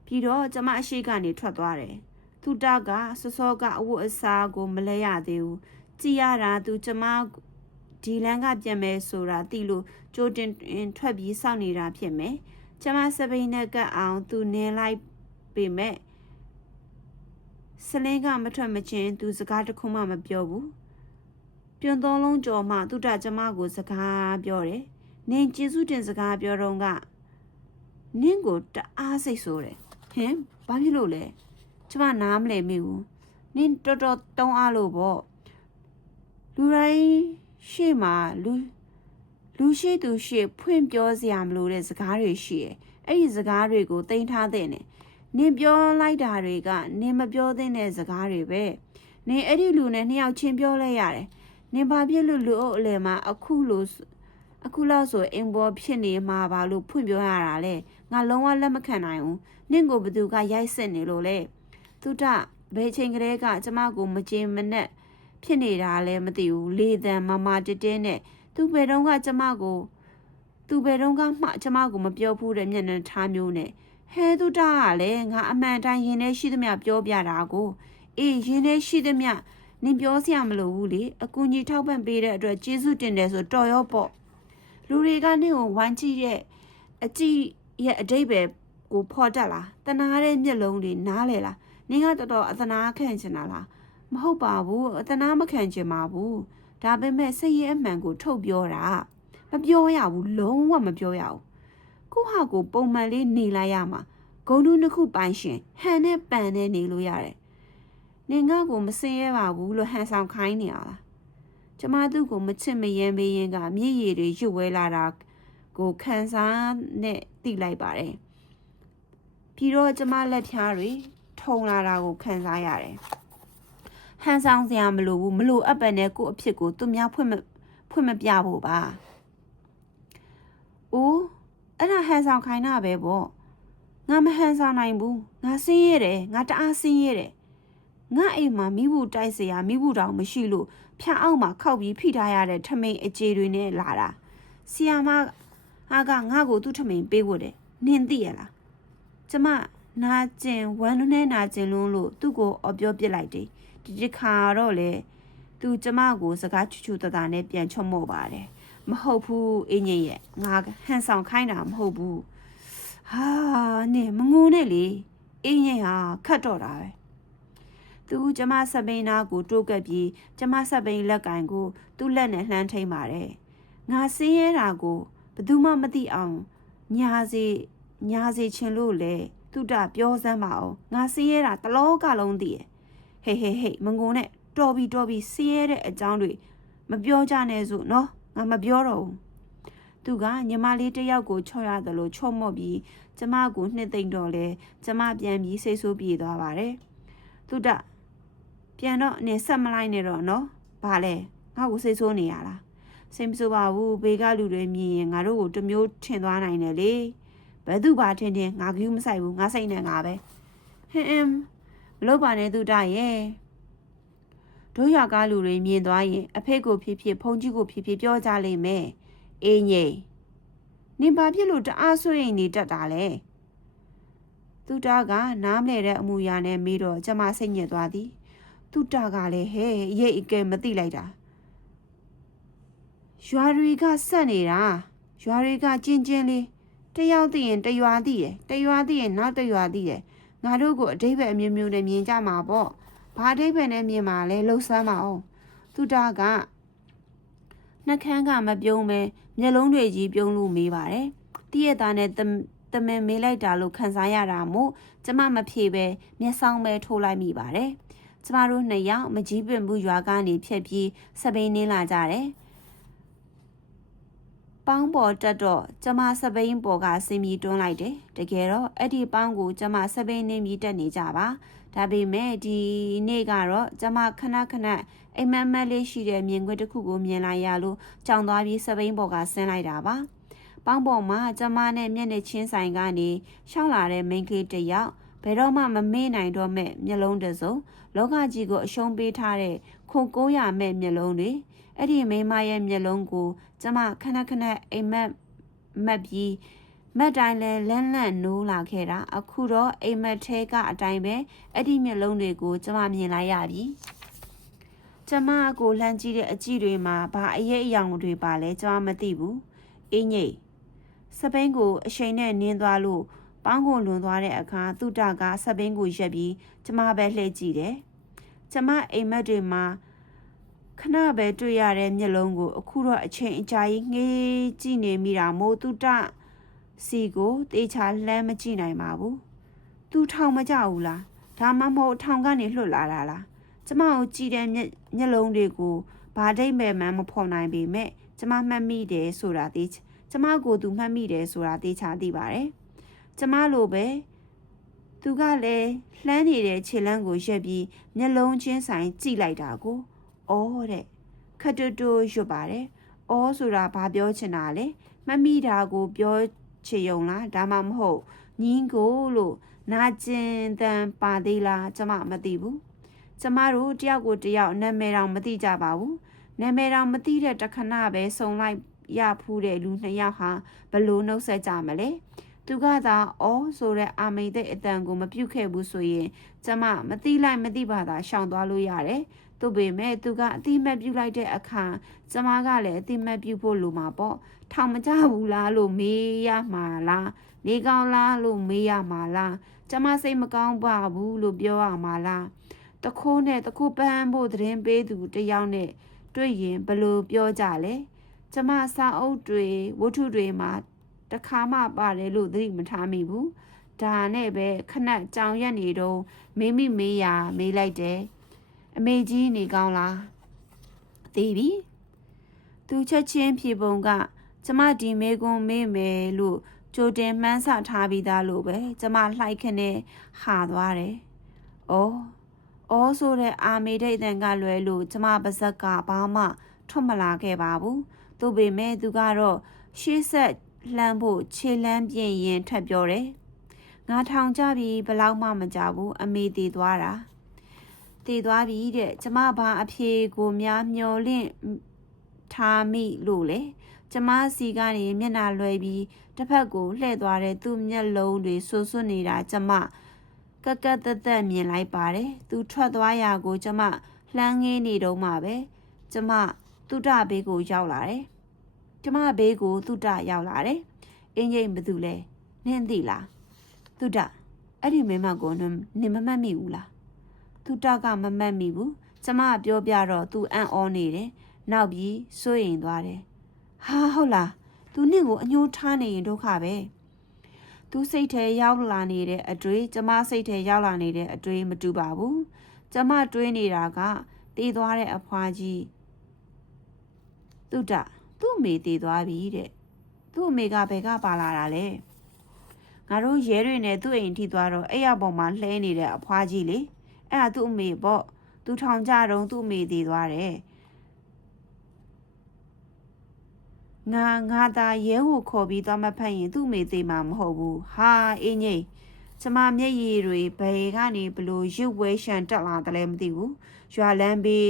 ပြီးတော့ကျမအရှိကနေထွက်သွားတယ်သူတကစောကအဝတ်အစားကိုမလဲရသေးဘူးကြည်ရတာသူကျမဒီလန်းကပြန်မယ်ဆိုတာသိလို့ကြိုတင်ထွက်ပြီးစောင့်နေတာဖြစ်မယ်ကျမစပိန်နဲ့ကပ်အောင်သူနင်းလိုက်ပေမဲ့စလင်းကမထွက်မချင်းသူစကားတစ်ခုမှမပြောဘူးပြွန်သုံးလုံးကြော်မှသူတကျမကိုစကားပြောတယ်နင်ကျေးဇူးတင်စကားပြောတော့ကနင့်ကိုတအားစိတ်ဆိုးတယ်ဟင်ဘာဖြစ်လို့လဲကျမနားမလည်မိဘူးနင်တော်တုံးအားလို့ပေါ့လူတိုင်းရှေ့မှာလူရှိသူရှေ့ဖွင့်ပြောစရာမလိုတဲ့စကားတွေရှိတယ်အဲ့ဒီစကားတွေကိုသိမ်းထားတဲ့နဲ့နင်ပြောလိုက်တာတွေကနင်မပြောသင့်တဲ့စကားတွေပဲနင်အဲ့ဒီလူနဲ့နှစ်ယောက်ချင်းပြောလဲရတယ်နင်ဘာဖြစ်လို့လူအုပ်အလယ်မှာ အခုလောက်ဆိုအိမ်ပေါ်ဖြစ်နေမှာပါလို့ဖွင့်ပြောရတာလေငါလုံးဝလက်မခံနိုင်ဘူးနင့်ကိုဘသူကရိုက်စစ်နေလို့လေသူတဘယ်ချိန်ကလေးကကျမကိုမကြေမနက်ဖြစ်နေတာလဲမသိဘူးလေတံမမတတဲနဲ့သူဘယ်တော့ကကျမကိုကျမကိုမပြောဘူးတဲ့မျက်နှာထားမျိုးနဲ့ဟဲသူတကလည်းငါအမှန်တိုင်းရင်ထဲရှိသမျှပြောပြတာကိုအေးရင်ထဲရှိသမျှနင်ပြောစရာမလိုဘူးလေအကူကြီးထောက်ပံ့ပေးတဲ့အတွက်ကျေးဇူးတင်တယ်ဆိုတော်ရောပေါ့လူတွေကနင့်ကိုဝမ်းကြည့်တဲ့အကြည့်ရဲ့အတိတ်ပဲကိုဖော်တတ်လားတနာတဲ့မျက်လုံးတွေနားလေလားနင်ကတော်တော်အသနာခံချင်တာလားမဟုတ်ပါဘူးအသနာမခံချင်ပါဘူးဒါပေမဲ့စိတ်ရဲ့အမှန်ကိုထုတ်ပြောတာမပြောရဘူးလုံးဝမပြောရဘူးကိုဟာကိုပုံမှန်လေးနေလိုက်ရမှာဂုံတူးနှစ်ခုပိုင်ရှင်ဟန်နဲ့ပန်နဲ့နေလို့ရတယ်နင်ငါကိုမစင်ရပါဘူးလို့ဟန်ဆောင်ခိုင်းနေရလားကျမသူ့ကိုမချစ်မယမ်းမေးရင်ကမျက်ရည်တွေရွတ်ဝဲလာတာကိုခံစားနဲ့သိလိုက်ပါတယ်ပြီးတော့ကျမလက်ဖြားတွေထုံလာတာကိုခံစားရတယ်ဟန်ဆောင်စရာမလိုဘူးမလိုအပ်ပဲနဲ့ကို့အဖြစ်ကိုသူများဖွင့်မပြဖို့ပါအိုးအဲ့ဒါဟန်ဆောင်ခိုင်းတာပဲပေါ့ငါမဟန်ဆောင်နိုင်ဘူးငါဆင်းရဲတယ်ငါတအားဆင်းရဲတယ်ငါအိမ်မှာမိဘူးတိုက်เสียမိဘူးတောင်မရှိလို့ဖြာအောက်မှာခောက်ပြီးဖိထားရတဲ့ထမိန်အခြေတွေနဲ့လာတာဆီယာမကငါ့ကိုသူ့ထမိန်ပေးဖို့တယ်နင်သိရလားကျမနာကျင်ဝမ်းနဲ့နာကျင်လို့သူ့ကိုအော်ပြောပစ်လိုက်တယ်ဒီခါတော့လေသူကျမကိုစကားချူချူတတာနဲ့ပြန်ချွတ်မော့ပါတယ်မဟုတ်ဘူးအင်းကြီးရဲ့ငါဟန်ဆောင်ခိုင်းတာမဟုတ်ဘူးဟာနင်မငိုနဲ့လေအင်းကြီးဟာခတ်တော့တာပဲသူကျမဆက်ပိန်နာကိုတိုးကပ်ပြီးကျမဆက်ပိန်လက်ကင်ကိုသူ့လက်နဲ့လှမ်းထိန်ပါတယ်ငါစင်းရဲတာကိုဘယ်သူမှမသိအောင်ညာစီချင်လို့လေသူတပြောစမ်းပါအောင်ငါစင်းရဲတာတလောကလုံးသိရဲ့ဟေးမငုံနဲ့တော်ပြီစင်းရဲတဲ့အကြောင်းတွေမပြောကြနဲ့စို့နော်ငါမပြောတော့ဘူးသူကညီမလေးတစ်ယောက်ကိုချော့ရတယ်လို့ချော့မော့ပြီးကျမကိုနှစ်သိမ့်တော့လေကျမပြန်ပြီးစိတ်ဆိုးပြေသွားပါတယ်သူတပြန်တော့နင်ဆက်မလိုက်နဲ့တော့နော်ဘာလဲငါ့ကိုစိတ်ဆိုးနေရလားစိတ်မဆိုးပါဘူးဘေးကလူတွေမြင်ရင်ငါတို့ကိုတမျိုးထင်သွားနိုင်တယ်လေဘယ်သူဘာထင်ငါကူးမဆိုင်ဘူးငါစိတ်နဲ့ငါပဲမလုပ်ပါနဲ့သူတရဲ့တို့ရွာကလူတွေမြင်သွားရင်အဖေကိုဖြစ်ဖုန်ကြီးကိုဖြစ်ပြောကြလိမ့်မယ်အေးငိနင်ဘာဖြစ်လို့တအားဆွေရင်နေတတ်တာလဲသူတကနားမလဲတဲ့အမူအရာနဲ့မေးတော့ကျမစိတ်ညစ်သွားသည်သူတကလည်းဟဲ့ရိတ်အကဲမသိလိုက်တာရွာတွေကဆက်နေတာရွာတွေကကျင်းလေးတယောက်သိရင်တရွာသိတယ်တရွာသိရင်နောက်တရွာသိတယ်ငါတို့ကိုအတိတ်ပဲအမျိုးမျိုးနဲ့မြင်ကြမှာပေါ့ဘာအတိတ်ပဲနဲ့မြင်မှာလဲလှုပ်ဆန်းပါအောင်သူတကနှခမ်းကမပြုံးပဲမျက်လုံးတွေကြီးပြုံးလို့မေးပါတယ်တည့်ရသားနဲ့တမင်မေးလိုက်တာလို့ခံစားရတာမို့ကျမမဖြေပဲမျက်စောင်းပဲထိုးလိုက်မိပါတယ်ကျမတို့နှစ်ယောက်မကြီးပင်ဘူးရွာကနေဖြတ်ပြီးစပိန်နင်းလာကြတယ်ပေါင်းပေါ်တက်တော့ကျမစပိန်ပေါ်ကဆင်းပြီးတွန်းလိုက်တယ်တကယ်တော့အဲ့ဒီပေါင်းကိုကျမစပိန်နင်းပြီးတက်နေကြပါဒါပေမဲ့ဒီနေ့ကတော့ကျမခဏအိမ်မက်လေးရှိတဲ့မြင်ကွင်းတစ်ခုကိုမြင်လိုက်ရလို့ကြောင်သွားပြီးစပိန်ပေါ်ကဆင်းလိုက်တာပါပေါင်းပေါ်မှာကျမနဲ့မျက်နှာချင်းဆိုင်ကနေရှောင်းလာတဲ့မိန်းကလေးတစ်ယောက်ဘယ်တော့မှမမေ့နိုင်တော့မဲ့မျက်လုံးတစ်စုံလောကကြီးကိုအရှုံးပေးထားတဲ့ခုန်900မဲ့မျက်လုံးတွေအဲ့ဒီမိန်းမရဲ့မျက်လုံးကိုကျမခဏအိမ်မက်ပြီးမက်တိုင်းလဲလန်းနိုးလာခဲ့တာအခုတော့အိမ်မက်ထဲကအတိုင်းပဲအဲ့ဒီမျက်လုံးတွေကိုကျမမြင်လိုက်ရပြီကျမကိုလှမ်းကြည့်တဲ့အကြည့်တွေမှာဘာအရေးအယောင်တွေပါလဲကျမမသိဘူးအင်းကြီးစပိန်ကိုအရှိန်နဲ့နင်းသွားလို့ပေါင်းကိုလွန်သွားတဲ့အခါသူတကစပိန်ကိုရက်ပြီးကျမပဲလှည့်ကြည့်တယ်ကျမအိမ်မက်တွေမှာခဏပဲတွေ့ရတဲ့မျက်လုံးကိုအခုတော့အချိန်အကြာကြီးငေးကြည့်နေမိတာမို့သူတစီကိုတေချာလှမ်းမကြည့်နိုင်ပါဘူးသူထောင်မကြဘူးလားဒါမှမဟုတ်ထောင်ကနေလွတ်လာတာလားကျမကိုကြည့်တဲ့မျက်လုံးတွေကိုဘာဒိတ်မဲ့မှမဖော်နိုင်ပေမဲ့ကျမမှတ်မိတယ်ဆိုတာသိကျမကိုသူမှတ်မိတယ်ဆိုတာသိချာသိပါတယ်ကျမလိုပဲသူကလည်းလှမ်းနေတဲ့ခြေလမ်းကိုရက်ပြီးမျက်လုံးချင်းဆိုင်ကြည့်လိုက်တာကိုအော်တဲ့ခတ်တူရွတ်ပါတယ် အော်ဆိုတာဘာပြောချင်တာလဲမမိတာကိုပြောချင်ုံလားဒါမှမဟုတ်ညီးကိုလို့နာကျင်တန်ပါသေးလားကျမမသိဘူးကျမတို့တယောက်ကိုတယောက်နာမည်တောင်မသိကြပါဘူးနာမည်တောင်မသိတဲ့တခဏပဲစုံလိုက်ရဖူးတဲ့လူနှစ်ယောက်ဟာဘလို့နှုတ်ဆက်ကြမလဲသူကသာအော်ဆိုတဲ့အာမိတဲ့အတန်ကိုမပြုတ်ခဲ့ဘူးဆိုရင်ကျမမသိလိုက်မသိပါသာရှောင်သွားလို့ရတယ်သူပေမဲ့သူကအတိမတ်ပြုတ်လိုက်တဲ့အခါကျမကလည်းအတိမတ်ပြုတ်ဖို့လိုမှာပေါ့ထောင်မကြဘူးလားလို့မေးရမှာလားနေကောင်းလားလို့မေးရမှာလားကျမစိတ်မကောင်းပါဘူးလို့ပြောရမှာလားတခိုးနဲ့တခိုးပန်းဖို့သတင်းပေးသူတယောက်နဲ့တွေ့ရင်ဘလို့ပြောကြလဲကျမစာအုပ်တွေဝတ္ထုတွေမှာတခါမှပါတယ်လို့သတိမထားမိဘူးဒါနဲ့ပဲခဏကြောင်ရက်နေတော့မေးမေးရမေးလိုက်တယ်အမေကြီးနေကောင်းလားသိပြီသူချက်ချင်းဖြေပုံကကျမဒီမေကွန်မေးမယ်လို့ကြိုတင်မှန်းဆထားပြီးသားလို့ပဲကျမလှိုက်ခနဲ့ဟာသွားတယ်အော်ဆိုတဲ့အာမေဒိတ်တန်ကလွယ်လို့ကျမပါဇက်ကဘာမှထွက်မလာခဲ့ပါဘူးသူပေမဲ့သူကတော့ရှေ့ဆက်လှမ်းဖို့ခြေလမ်းပြင်ရင်ထပ်ပြောတယ်ငါထောင်ကြပြီးဘလောက်မှမကြဘူးအမေတည်သွားတာတည်သွားပြီတဲ့ကျမဘာအဖြေကိုများမျောလင့်ထားမိလို့လေကျမစီကနေမျက်နှာလွယ်ပြီးတစ်ဖက်ကိုလှည့်သွားတဲ့သူ့မျက်လုံးတွေဆူဆွနေတာကျမကကတ်သက်မြင်လိုက်ပါတယ်သူထွက်သွားရာကိုကျမလှမ်းငေးနေတော့မှပဲကျမတုဒဘေးကိုရောက်လာတယ်ကျမဘေးကိုတုဒရောက်လာတယ်အင်းကြီးဘသူလဲနင်းသိလားတုဒအဲ့ဒီမိမကိုနင်မမှတ်မိဘူးလားတုဒကမမှတ်မိဘူးကျမပြောပြတော့သူအံ့ဩနေတယ်နောက်ပြီးစိုးရိမ်သွားတယ်ဟာဟုတ်လားသူနင့်ကိုအညှိုးထားနေရင်ဒုက္ခပဲသူစိတ်ထဲရောက်လာနေတဲ့အတွေ့ကျမစိတ်ထဲရောက်လာနေတဲ့အတွေ့မတူပါဘူးကျမတွေးနေတာကတည်သွားတဲ့အဖွားကြီးသူ့အမေတည်သွားပြီတဲ့သူ့အမေကဘယ်ကပါလာတာလဲငါတို့ရဲတွေနဲ့သူ့အိမ်ထိသွားတော့အဲ့ရပေါ်မှာလှဲနေတဲ့အဖွားကြီးလေအဲ့ဒါသူ့အမေပေါ့သူထောင်ကြတော့သူ့အမေတည်သွားတယ်ငါသာရဲကိုခေါ်ပြီးသွားမဖက်ရင်သူ့အမေသေးမှာမဟုတ်ဘူးဟာအင်းကြီးကျမမျက်ရည်တွေဘယ်ကနေဘလို့ရွတ်ဝဲရှန်တက်လာတယ်လဲမသိဘူးရွာလမ်းဘေး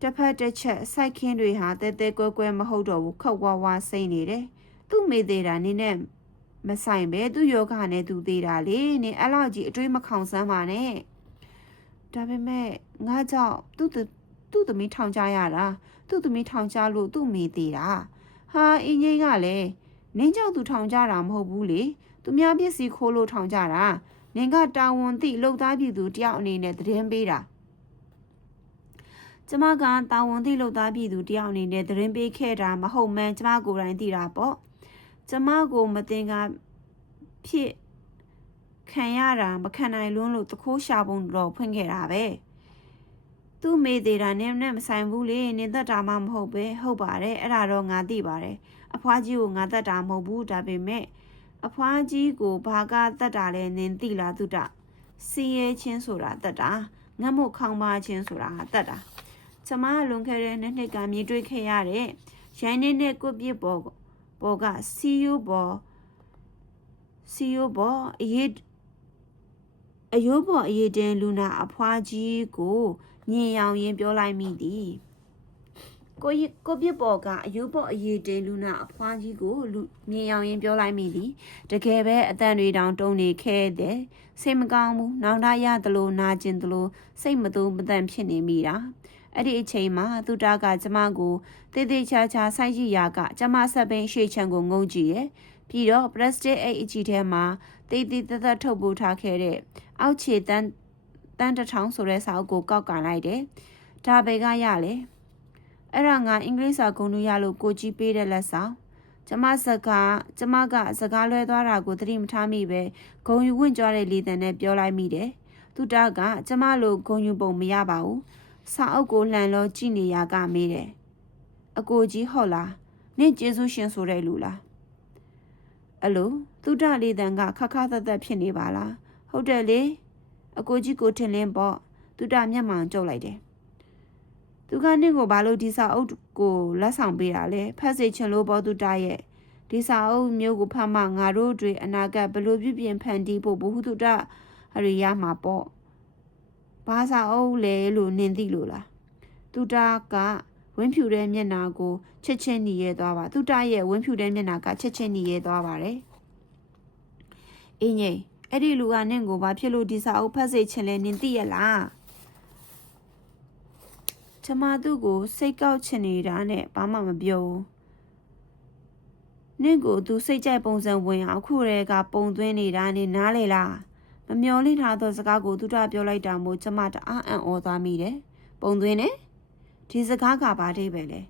တစ်ဖက်တစ်ချက်စိုက်ခင်းတွေဟာတဲတဲကွဲကွဲမဟုတ်တော့ဘူးခောက်ဝါးဝါစိမ့်နေတယ်သူ့မေသေးတာနင်းနဲ့မဆိုင်ပဲသူ့ယောဂနဲ့သူသေးတာလေနင်အဲ့လောက်ကြီးအတွေးမခေါင်စမ်းပါနဲ့ဒါပေမဲ့ငါကြောင့်သူ့သမီးထောင်ကြရတာသူ့သမီးထောင်ကြလို့သူ့မေသေးတာဟာအင်းကြီးကလည်းနင်းကြောင့်သူထောင်ကြတာမဟုတ်ဘူးလေသူများပစ္စည်းခိုးလို့ထောင်ကြတာနင်ကတာဝန်သိလှုပ်သားပြည်သူတယောက်အနေနဲ့သတင်းပေးတာကျမကတာဝန်သိလှုပ်သားပြည်သူတယောက်အနေနဲ့သတင်းပေးခဲ့တာမဟုတ်မှန်းကျမကိုယ်တိုင်သိတာပေါ့ကျမကိုမတင်ကဖြစ်ခံရတာမခံနိုင်လွန်းလို့တခိုးရှာပုံတော့ဖွင့်ခဲ့တာပဲသူ့မေသေးတာနဲ့မဆိုင်ဘူးလေနင်သက်တာမှမဟုတ်ပဲဟုတ်ပါတယ်အဲ့ဒါတော့ငါသိပါတယ်အဖွားကြီးကိုငါသက်တာမဟုတ်ဘူးဒါပေမဲ့အဖွားကြီးကိုဘာကသက်တာလဲနင်သိလားသူတစီရဲချင်းဆိုတာသက်တာငတ်မို့ခေါင်းပါချင်းဆိုတာသက်တာကျမလွန်ခဲ့တဲ့နှစ်ကမြင်တွေ့ခဲ့ရတဲ့ရိုင်းနေတဲ့ကိုပြစ်ပေါ်ကစီယိုပေါ်အယိုးပေါ်အရေးတင်လူနာအဖွားကြီးကိုညင်ရောင်ရင်ပြောလိုက်မိသည်ကိုပြစ်ပေါ်ကအယိုးပေါ်အရေးတင်လူနာအဖွားကြီးကိုညင်ရောင်ရင်ပြောလိုက်မိသည်တကယ်ပဲအတန်တွေတောင်တုံနေခဲ့တယ်စိတ်မကောင်းဘူးနောင်တရသလိုနာကျင်သလိုစိတ်မသွမတန်ဖြစ်နေမိတာအဲ့ဒီအချိန်မှာသူတာကကျမကိုတေးသေးချာချာဆိုက်ကြည့်ရာကကျမဆက်ပင်းရှေ့ချံကိုငုံကြည့်ရဲ့ပြီးတော့ပလက်စတစ်အိတ်အကြီးထဲမှာတေးသေးသက်ထုတ်ပိုးထားခဲ့တဲ့အောက်ခြေတန်းတစ်ထောင်ဆိုတဲ့စာအုပ်ကိုကောက်ကန်လိုက်တယ်ဒါပဲကရလေအဲ့ဒါငါအင်္ဂလိပ်စာဂုဏ်ထူးရလို့ကိုကြီးပေးတဲ့လက်ဆောင်ကျမကစကားလွဲသွားတာကိုသတိမထားမိပဲဂုံယူဝင့်ကြွားတဲ့လေတံနဲ့ပြောလိုက်မိတယ်သူတာကကျမလိုဂုံယူပုံမရပါဘူးစာအုပ်ကိုလှန်လို့ကြည့်နေရကမေးတယ်အကိုကြီးဟုတ်လားနင့်ကျေးဇူးရှင်ဆိုတဲ့လူလားအလိုသူတလေးတန်ကခခသက်ဖြစ်နေပါလားဟုတ်တယ်လေအကိုကြီးကိုထင်လင်းပေါ့သူတမျက်မှန်ကျုပ်လိုက်တယ် သူကနင့်ကိုဘာလို့ဒီစာအုပ်ကိုလက်ဆောင်ပေးတာလဲဖတ်စေချင်လို့ပေါ်သူတရဲ့ဒီစာအုပ်မျိုးကိုဖတ်မှငါတို့တွေအနာဂတ်ဘလို့ပြုပြင်ဖန်တီးဖို့ဘုဟုတုတအရိယာမှာပေါ့ဘာစာအုပ်လဲလို့နင်သိလို့လားသူတာကဝင်းဖြူတဲ့မျက်နှာကိုချက်ချင်းหนีရဲသွားပါသူတာရဲ့ဝင်းဖြူတဲ့မျက်နှာကချက်ချင်းหนีရဲသွားပါတယ်အင်းကြီးအဲ့ဒီလူကနင့်ကိုဘာဖြစ်လို့ဒီစာအုပ်ဖတ်စေချင်လဲနင်သိရလားကျမသူ့ကိုစိတ်ကောက်ချင်နေတာနဲ့ဘာမှမပြောဘူးနင့်ကိုသူစိတ်ကြိုက်ပုံစံဝင်အောင်အခုတည်းကပုံသွင်းနေတာနဲ့နားလေလားမမျော်လင့်ထားသောစကားကိုသူတပြောလိုက်တာမို့ကျမတအားအံ့ဩသွားမိတယ်ပုံသွင်းတယ်ဒီစကားကဘာတိပဲလဲ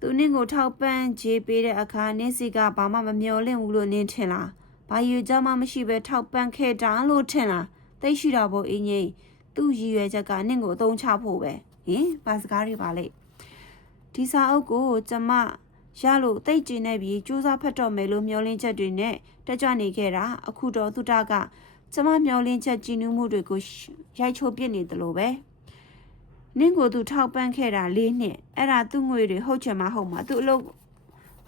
သူနင့်ကိုထောက်ပံ့ခြေပေးတဲ့အခါနင့်စီကဘာမှမမျော်လင့်ဘူးလို့နင်ထင်လားဘာယူကြမှမရှိပဲထောက်ပံ့ခဲ့တာလို့ထင်လားသိရှိတာပေါ့အင်းကြီးသူ့ရည်ရွယ်ချက်ကနင့်ကိုအသုံးချဖို့ပဲဟင်ဘာစကားတွေပါလဲဒီစာအုပ်ကိုကျမရလို့တိတ်ကျင်နေပြီးစူးစမ်းဖတ်တော့မယ်လို့မျှော်လင့်ချက်တွေနဲ့တက်ကြွနေခဲ့တာအခုတော့သူတကကျမမျှော်လင့်ချက်ကြည်နူးမှုတွေကိုရိုက်ချိုးပစ်နေတယ်လို့ပဲနင့်ကိုသူထောက်ပံ့ခဲ့တာ၄နှစ်အဲ့ဒါသူ့ငွေတွေဟုတ်ချင်မှဟုတ်မှာသူ့အလုပ်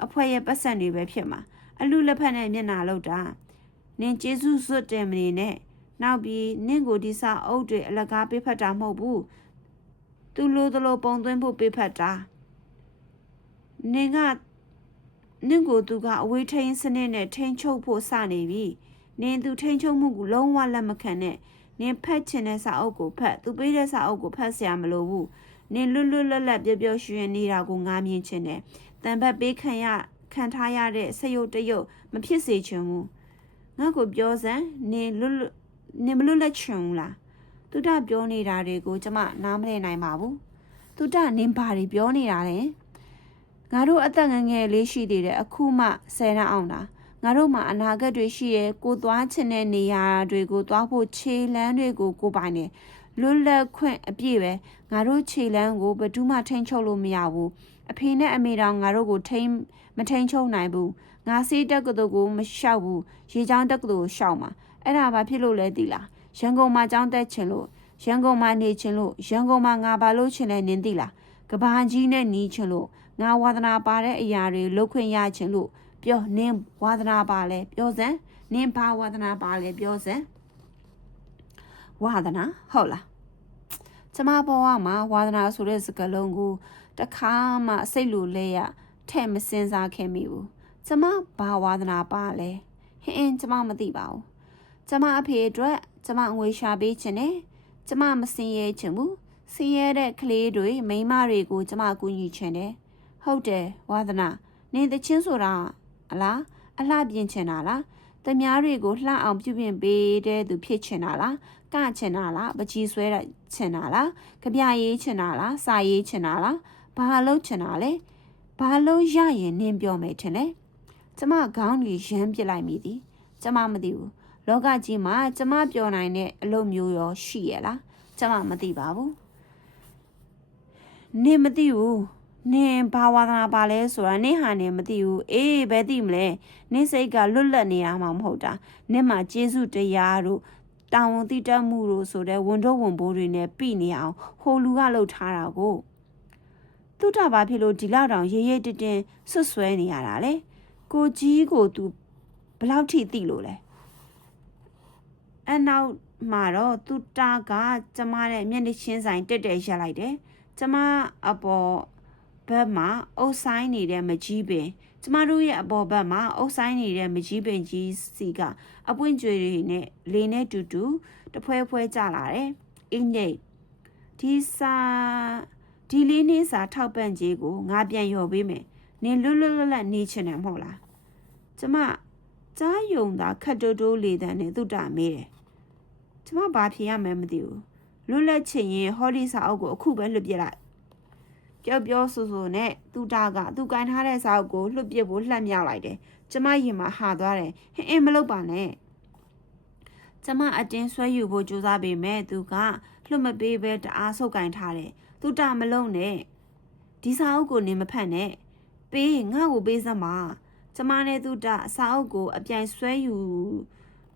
အဖွဲရဲ့ပတ်စံတွေပဲဖြစ်မှာအလူလက်ဖက်နဲ့မျက်နှာလောက်တာနင်ကျေးဇူးစွတ်တယ်မနေနဲ့နောက်ပြီးနင့်ကိုဒီစာအုပ်တွေအလကားပေးဖတ်တာမဟုတ်ဘူးသူလိုတလိုပုံသွင်းဖို့ပေးဖတ်တာနင်ကိုသူကအဝေးထိန်းစနစ်နဲ့ထိန်းချုပ်ဖို့စနေပြီနင်သူထိန်းချုပ်မှုကိုလုံးဝလက်မခံနဲ့နင်ဖတ်ချင်တဲ့စာအုပ်ကိုဖတ်သူပေးတဲ့စာအုပ်ကိုဖတ်เสียမလို့ဘူးနင်လွတ်လွတ်လပ်လပ်ပျော်ပျော်ရွှင်ရွှင်နေတာကိုငားမြင်ချင်တယ်တန်ဖက်ပေးခံထားရတဲ့စရုပ်တရုပ်မဖြစ်စေချင်ဘူးငါ့ကိုပြောစမ်းနင်မလွတ်လပ်ချင်ဘူးလားသူတပြောနေတာတွေကိုကျမနားမလည်နိုင်ပါဘူးသူတနင်ဘာတွေပြောနေတာလဲငါတို့အသက်ငယ်ငယ်လေးရှိသေးတယ်အခုမှ10နှစ်အောင်လားငါတို့မှာအနာဂတ်တွေရှိရဲကိုသွားချင်တဲ့နေရာတွေကိုသွားဖို့ခြေလမ်းတွေကိုကိုပိုင်နေလွတ်လပ်ခွင့်အပြည့်ပဲငါတို့ခြေလမ်းကိုဘယ်သူမှထိန်းချုပ်လို့မရဘူးအဖေနဲ့အမေတောင်ငါတို့ကိုမထိန်းချုပ်နိုင်ဘူးငါစေးတက်ကတူကိုမလျှောက်ဘူးရေချောင်းတက်ကတူကိုရှောက်မှာအဲ့ဒါဘာဖြစ်လို့လဲသိလားရန်ကုန်မှာကျောင်းတက်ချင်လို့ရန်ကုန်မှာနေချင်လို့ရန်ကုန်မှာငါဘာလို့ချင်လဲနင်သိလားကဘာကြီးနဲ့နီးချင်လို့ငါဝါသနာပါတဲ့အရာတွေလုပ်ခွင့်ရချင်လို့ပြောနင်ဝါသနာပါလဲပြောစမ်းနင်ဘာဝါသနာပါလဲပြောစမ်းဝါသနာဟုတ်လားကျမဘဝမှာဝါသနာဆိုတဲ့စကားလုံးကိုတခါမှစိတ်လိုလဲရထဲ့မစင်စားခဲ့မိဘူးကျမဘာဝါသနာပါလဲဟင်းကျမမသိပါဘူးကျမအဖေအတွက်ကျမငွေရှာပေးချင်တယ်ကျမမစင်ရဲချင်ဘူးစင်ရဲတဲ့ကလေးတွေမိန်းမတွေကိုကျမကူညီချင်တယ်ဟုတ်တယ်ဝါသနာနင်တချင်းဆိုတာအလားအလှပြင်ချင်တာလားတမားတွေကိုလှအောင်ပြုပြင်ပေးတဲ့သူဖြစ်ချင်တာလားကချင်တာလားပကြီးဆွဲချင်တာလားကြပြရေးချင်တာလားစာရေးချင်တာလားဘာလုပ်ချင်တာလဲဘာလို့ရရင်နင်ပြောမယ်ထင်လဲကျမခေါင်းကြီးရမ်းပစ်လိုက်မိသည်ကျမမသိဘူးလောကကြီးမှာကျမပြောနိုင်တဲ့အလုပ်မျိုးရောရှိရလားကျမမသိပါဘူးနင်မသိဘူးနင်ဘာဝါသနာပါလဲဆိုတာနင်ဟာနင်မသိဘူးအေးဘယ်သိမလဲနင်စိတ်ကလွတ်လပ်နေရမှာမဟုတ်တာနင်မှာကျေးဇူးတရားတို့တာဝန်သိတတ်မှုတို့ဆိုတဲ့ဝန်တော့ဝန်ဘိုးတွေနဲ့ပြိနေအောင်ဟိုလူကလှုပ်ထားတာကိုသူတဘာဖြစ်လို့ဒီလောက်တောင်ရေးရေးတင်းတင်းဆွဆွဲနေရတာလဲကိုကြီးကိုသူဘလောက်ထိသိလို့လဲအနောက်မှာတော့သူတာကကျမရဲ့မျက်နှာချင်းဆိုင်တက်တက်ရက်လိုက်တယ်ကျမအပေါ်ဘက်မှာအုပ်ဆိုင်နေတဲ့မကြီးပင်ကျမတို့ရဲ့အပေါ်ဘက်မှာအုပ်ဆိုင်နေတဲ့မကြီးပင်ကြီးစီကအပွင့်ကြွေတွေနဲ့လေနဲ့တူတူတဖွဲဖွဲကြလာတယ်အင်းကြီးဒီလေးနှင်းစာထောက်ပံ့ကြီးကိုငါပြန်ရော်ပေးမယ်နင်လွတ်လွတ်လပ်လပ်နေချင်တယ်မဟုတ်လားကျမကြားယုံတာခတ်တိုးတိုးလေတန်းနဲ့သူ့တာမေးတယ်ကျမဘာဖြေရမှန်းမသိဘူးလွတ်လပ်ချင်ရင်ဟောဒီစာအုပ်ကိုအခုပဲလွတ်ပြလိုက်ပြောဆူနဲ့သူတာကသူကင်ထားတဲ့စာအုပ်ကိုလွတ်ပြဖို့လှမ်းမြောက်လိုက်တယ်ကျမရင်မှာဟာသွားတယ်ဟင်းမလုပ်ပါနဲ့ကျမအတင်းဆွဲယူဖို့ကြိုးစားပေမဲ့သူကလွတ်မပေးပဲတအားဆုပ်ကင်ထားတယ်သူတာမလုံးနဲ့ဒီစာအုပ်ကိုနင်မဖတ်နဲ့ပေးငါ့ကိုပေးစမ်းပါကျမနဲ့သူတာစာအုပ်ကိုအပြိုင်ဆွဲယူ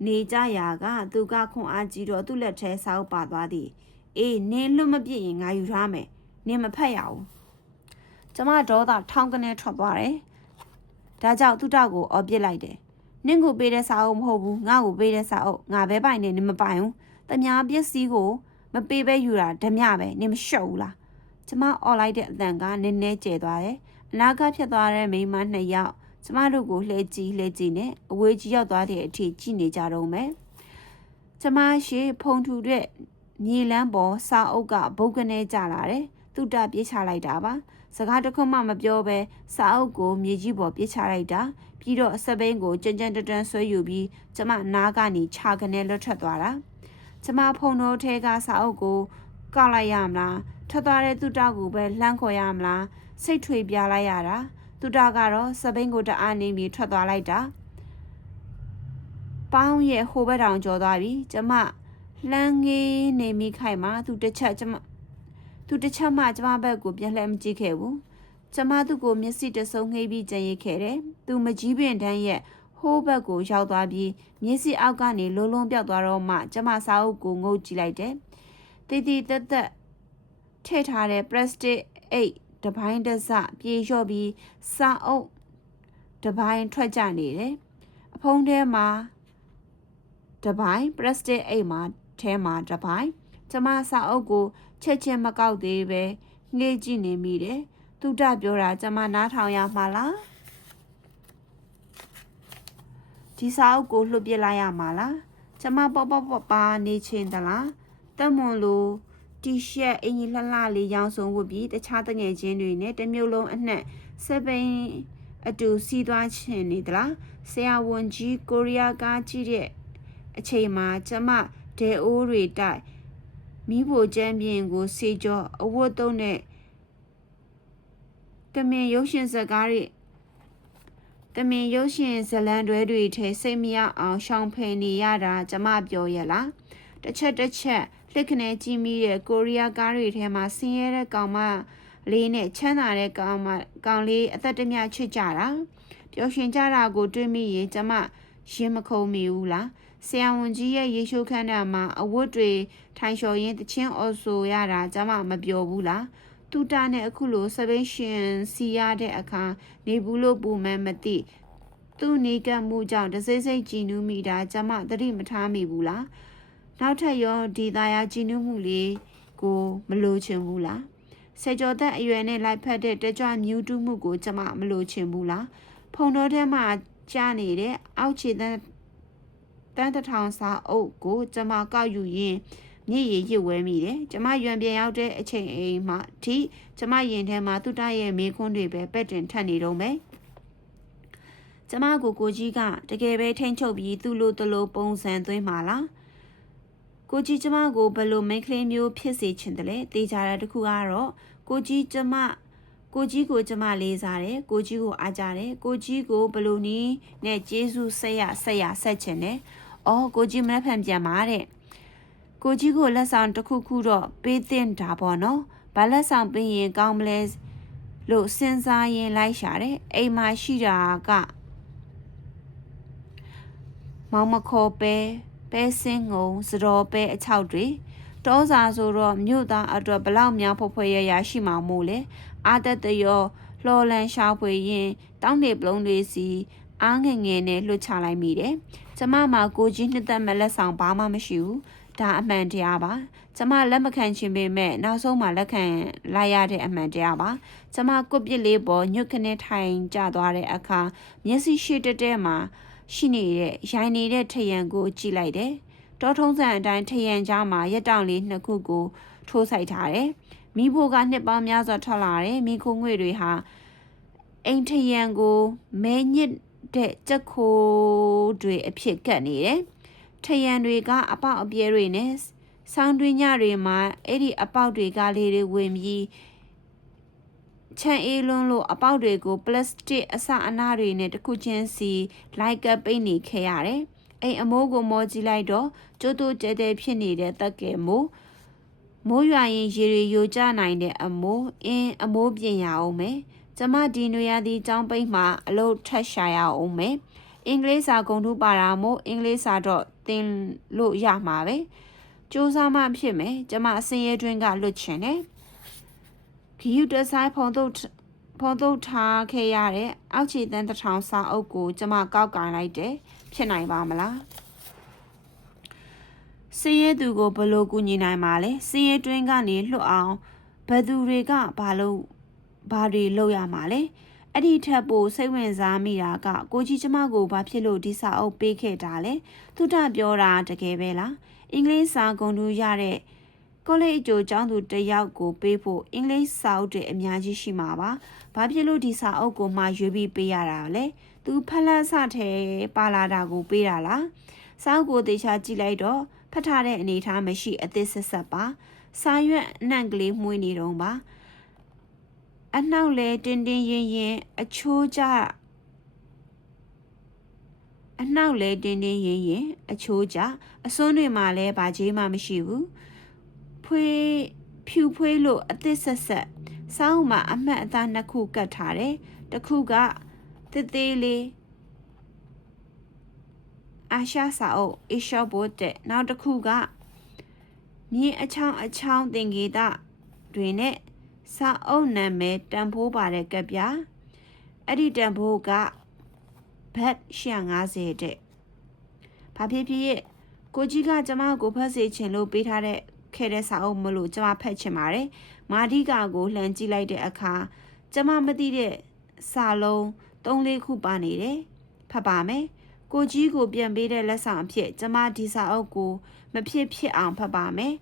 နေကြရာကသူကခွန်အားကြီးတော့သူ့လက်ထဲစာအုပ်ပါသွားသည်အေးနင်လွတ်မပြစ်ရင်ငါယူထားမယ် နင်မဖတ်ရဘူးကျမဒေါသထောင်းကနေထွက်သွားတယ်ဒါကြောင့်သူ့တောက်ကိုအော်ပစ်လိုက်တယ်နင့်ကိုပေးတဲ့စာအုပ်မဟုတ်ဘူးငါ့ကိုပေးတဲ့စာအုပ်ငါပဲပိုင်နေနင်မပိုင်ဘူးတမားပစ္စည်းကိုမပေးပဲယူတာဓမြပဲနင်မရှုပ်ဘူးလားကျမအော်လိုက်တဲ့အတန်ကနည်းနည်းကျဲသွားတယ်အနာကဖြစ်သွားတဲ့မိန်းမ2ယောက်ကျမတို့ကိုလှဲကြည့်နဲ့အဝေးကြီးရောက်သွားတဲ့အထိကြည့်နေကြတော့မယ်ကျမရှိဖုံထူတဲ့မြေလန်းပေါ်စာအုပ်ကဘုတ်ကနေကျလာတယ်သူတပြေးချလိုက်တာပါစကားတစ်ခွန်းမှမပြောဘဲစာအုပ်ကိုမြေကြီးပေါ်ပြေးချလိုက်တာပြီးတော့အစပိန်ကိုကြမ်းတမ်းဆွဲယူပြီးကျမနားကနေခြာကနေလွတ်ထွက်သွားတာကျမဖုံတော်ထဲကစာအုပ်ကိုကောက်လိုက်ရမလားထွက်သွားတဲ့သူတောက်ကိုပဲလှမ်းခေါ်ရမလားစိတ်ထွေပြလိုက်ရတာသူတောက်ကတော့စပိန်ကိုတအားနေပြီးထွက်သွားလိုက်တာပေါင်းရဲ့ဟိုဘက်တောင်ကျော်သွားပြီကျမလှမ်းငေးနေမိခိုင်မှာသူတစ်ချက်မှကျမဘက်ကိုပြန်လှည့်မကြည့်ခဲ့ဘူးကျမသူ့ကိုမျက်စိတဆုံငှိပြီးကြံရစ်ခဲ့တယ်သူမကြီးပင်တန်းရဲ့ဟိုးဘက်ကိုရောက်သွားပြီးမျက်စိအောက်ကနေလုံးလုံးပြောက်သွားတော့မှကျမစာအုပ်ကိုငုတ်ကြည့်လိုက်တယ်တီတီတက်တက်ထည့်ထားတဲ့ plastic အိတ်တပိုင်းတစ်စပြေလျော့ပြီးစာအုပ်တပိုင်းထွက်ကြနေတယ်အဖုံးထဲမှာတပိုင်း plastic အိတ်မှာထဲမှာတပိုင်းကျမစာအုပ်ကိုချက်ချင်းမကောက်သေးပဲငေးကြည့်နေမိတယ်သူတပြောတာကျမနားထောင်ရမှာလားဒီစာအုပ်ကိုလွှတ်ပစ်လိုက်ရမှာလားကျမပေါ့ပါနေချင်းတလားတက်မွန်လိုတီရှပ်အင်ကြီးလှလှလေးရောင်းစုံဝတ်ပြီးတခြားတငယ်ချင်းတွေနဲ့တမျိုးလုံးအနှက်စပိန်အတူစီးသွားချင်နေသလားဆရာဝန်ကြီးကိုရီးယားကားကြည့်တဲ့အချိန်မှာကျမဒဲအိုးတွေတိုက်မိဖို့ကျမ်းပြင်ကိုစေကြောအဝတ်သုံးတဲ့တမင်ရုပ်ရှင်ဇလန်တွဲတွေထဲစိတ်မရအောင်ရှောင်ဖယ်နေရတာကျမပြောရလားတစ်ချက်လှစ်ခနဲကြည့်မိတဲ့ကိုရီးယားကားတွေထဲမှာဆင်းရဲတဲ့ကောင်မလေးနဲ့ချမ်းသာတဲ့ကောင်လေးအသက်တမျှချစ်ကြတာပျော်ရွှင်ကြတာကိုတွေးမိရင်ကျမရင်မခုန်မိဘူးလားဆရာဝန်ကြီးရဲ့ရေရှိုးခန်းထဲမှာအဝတ်တွေထိုင်လျှော်ရင်းတချင်းအော်ဆိုရတာကျမမပြောဘူးလားတူတာနဲ့အခုလိုစပိန်ရှင်စီရတဲ့အခါနေဘူးလို့ပူမှန်းမသိသူ့နေကမှုကြောင့်တစိမ့်စိမ့်ကြည်နူးမိတာကျမသတိမထားမိဘူးလားနောက်ထပ်ရောဒီသားရကြည်နူးမှုလေးကိုမလိုချင်ဘူးလားစေကျော်သက်အရွယ်နဲ့လိုက်ဖက်တဲ့တကြွမြူးတူးမှုကိုကျမမလိုချင်ဘူးလားဖုံတော်ထဲမှာကြားနေတဲ့အောက်ခြေတန်းတထောင်စာအုပ်ကိုကျမကောက်ယူရင်းမြည်ရည်ရစ်ဝဲမိတယ်ကျမရွံပြန်ရောက်တဲ့အချိန်အိမ်မှထိကျမရင်ထဲမှာသူ့တရဲ့မေခွန်းတွေပဲပက်တင်ထက်နေတော့မယ်ကျမကိုကြီးကတကယ်ပဲထိန်ချုပ်ပြီးသူ့လိုတလိုပုံစံသွင်းမှာလားကိုကြီးကျမကိုဘယ်လိုမိန်းကလေးမျိုးဖြစ်စေချင်တယ်လဲတေးကြတာတခုကတော့ကိုကြီးကိုကျမလေးစားတယ်ကိုကြီးကိုအားကြတယ်ကိုကြီးကိုဘယ်လိုနည်းနဲ့ကျေးဇူးဆက်ချင်တယ်အော်ကိုကြီးမနှက်ဖန်ပြန်ပါတဲ့ကိုကြီးကိုလက်ဆောင်တစ်ခုတော့ပေးသင့်တာပေါ့နော်ဘာလက်ဆောင်ပေးရင်ကောင်းမလဲလို့စဉ်းစားရင်လိုက်ရှာတယ်အိမ်မှာရှိတာကမောင်မခေါ်ပဲစင်းငုံစတော်ပဲအချောက်တွေတောစာဆိုတော့မြို့သားအတွက်ဘလောက်များဖွယ်ရရှိမှာမို့လဲအာသက်တရောလှော်လန်ရှာဖွေရင်တောင်းနေပလုံးတွေစီအားငယ်နဲ့လွှတ်ချလိုက်မိတယ်ကျမမှာကိုကြီးနှစ်သက်မလက်ဆောင်ဘာမှမရှိဘူးဒါအမှန်တရားပါကျမလက်မခံချင်ပေမဲ့နောက်ဆုံးမှလက်ခံလိုက်ရတဲ့အမှန်တရားပါကျမကွပ်ပစ်လေးပေါ်ညွတ်ခနဲ့ထိုင်ကျသွားတဲ့အခါမျက်စိရှိတဲမှာရှိနေတဲ့ရိုင်နေတဲ့ထရံကိုကြည့်လိုက်တယ်တောထုံးစံအတိုင်းထရံကြားမှာရက်တောင်လေး2ခုကိုထိုးဆိုင်ထားတယ်မိဖို့ကနှစ်ပေါင်းများစွာထွက်လာတယ်မိခိုးငွေတွေဟာအိမ်ထရံကိုမဲညစ်တဲ့ကြက်ခိုးတွေအဖြစ်ကတ်နေတယ်ထရံတွေကအပေါက်အပြဲတွေနဲ့ဆောင်းတွင်းညတွေမှာအဲ့ဒီအပေါက်တွေကလေးတွေဝင်ပြီးချန်အေးလွန်းလို့အပေါက်တွေကိုပလတ်စတစ်အစအနာတွေနဲ့တစ်ခုချင်းစီလိုက်ကပ်ပိတ်နေခဲ့ရတယ်အိမ်အမိုးကိုမောကြည့်လိုက်တော့ကျိုးတိုးကျဲတဲ့ဖြစ်နေတဲ့တက်ကဲမိုးရွာရင်ရေတွေယိုကျနိုင်တဲ့အမိုးအမိုးပြင်ရအောင်မယ်ကျမဒီနွေရာသီကျောင်းပိတ်မှာအလုပ်ထပ်ရှာရအောင်မယ်အင်္ဂလိပ်စာဂုဏ်ထူးပါတာမို့အင်္ဂလိပ်စာတော့သင်လို့ရမှာပဲစူးစမ်းမှဖြစ်မယ်ကျမအစင်းရဲတွင်းကလွတ်ချင်တယ် ဂီယူတဆိုင်ဖုံထုတ်ထားခဲ့ရတဲ့အောက်ခြေတန်းတစ်ထောင်စာအုပ်ကိုကျမကောက်ကင်လိုက်တယ်ဖြစ်နိုင်ပါမလားစင်းရဲသူကိုဘလို့ကူညီနိုင်မှာလဲစင်းရဲတွင်းကနေလွတ်အောင်ဘယ်သူတွေကဘာတွေလုပ်ရမှာလဲအဲ့ဒီထက်ပိုစိတ်ဝင်စားမိတာကကိုကြီးကျမကိုဘာဖြစ်လို့ဒီစာအုပ်ပေးခဲ့တာလဲသူတပြောတာတကယ်ပဲလားအင်္ဂလိပ်စာဂုဏ်ထူးရတဲ့ကောလိပ်အကျိုးကျောင်းသူတယောက်ကိုပေးဖို့အင်္ဂလိပ်စာအုပ်တွေအများကြီးရှိမှာပါဘာဖြစ်လို့ဒီစာအုပ်ကိုမှရွေးပြီးပေးရတာလဲသူဖက်လက်စထဲပါလာတာကိုပေးတာလားစာအုပ်ကိုတေချာကြည့်လိုက်တော့ဖတ်ထားတဲ့အနေအထားမရှိအသစ်ဆက်ဆက်ပါစာရွက်အနှံ့ကလေးမှုနေတော့ပါအနှောက်လဲတင်းတင်းရင်ရင်အချိုးကြအနှောက်လဲတင်းတင်းရင်ရင်အချိုးကြအစွန်းတွေမှာလဲဘာကြီးမှမရှိဘူးဖြူဖွေးလို့အသစ်ဆက်ဆက်စောင်းမှာအမှတ်အသားနှစ်ခုကတ်ထားတယ်တစ်ခုကသေးလေးအာရှစာအုပ်အေရှော့ဘတ်တဲ့နောက်တစ်ခုကမြင်းအချောင်းသင်္ကေတတွေနဲ့စာအုပ်နာမည်တန်ဖိုးပါတဲ့ကပ်ပြအဲ့ဒီတန်ဖိုးကဘတ်150တဲ့ဘာဖြစ်ဖြစ်ကိုကြီးကကျမကိုဖတ်စေချင်လို့ပေးထားတဲ့ခဲ့တဲ့စာအုပ်မလို့ကျမဖတ်ချင်ပါတယ်မာဒီကာကိုလှမ်းကြည့်လိုက်တဲ့အခါကျမမသိတဲ့စာလုံး3-4ခုပါနေတယ်ဖတ်ပါမယ်ကိုကြီးကိုပြန်ပေးတဲ့လက်ဆောင်အဖြစ်ကျမဒီစာအုပ်ကိုမဖြစ်အောင်ဖတ်ပါမယ်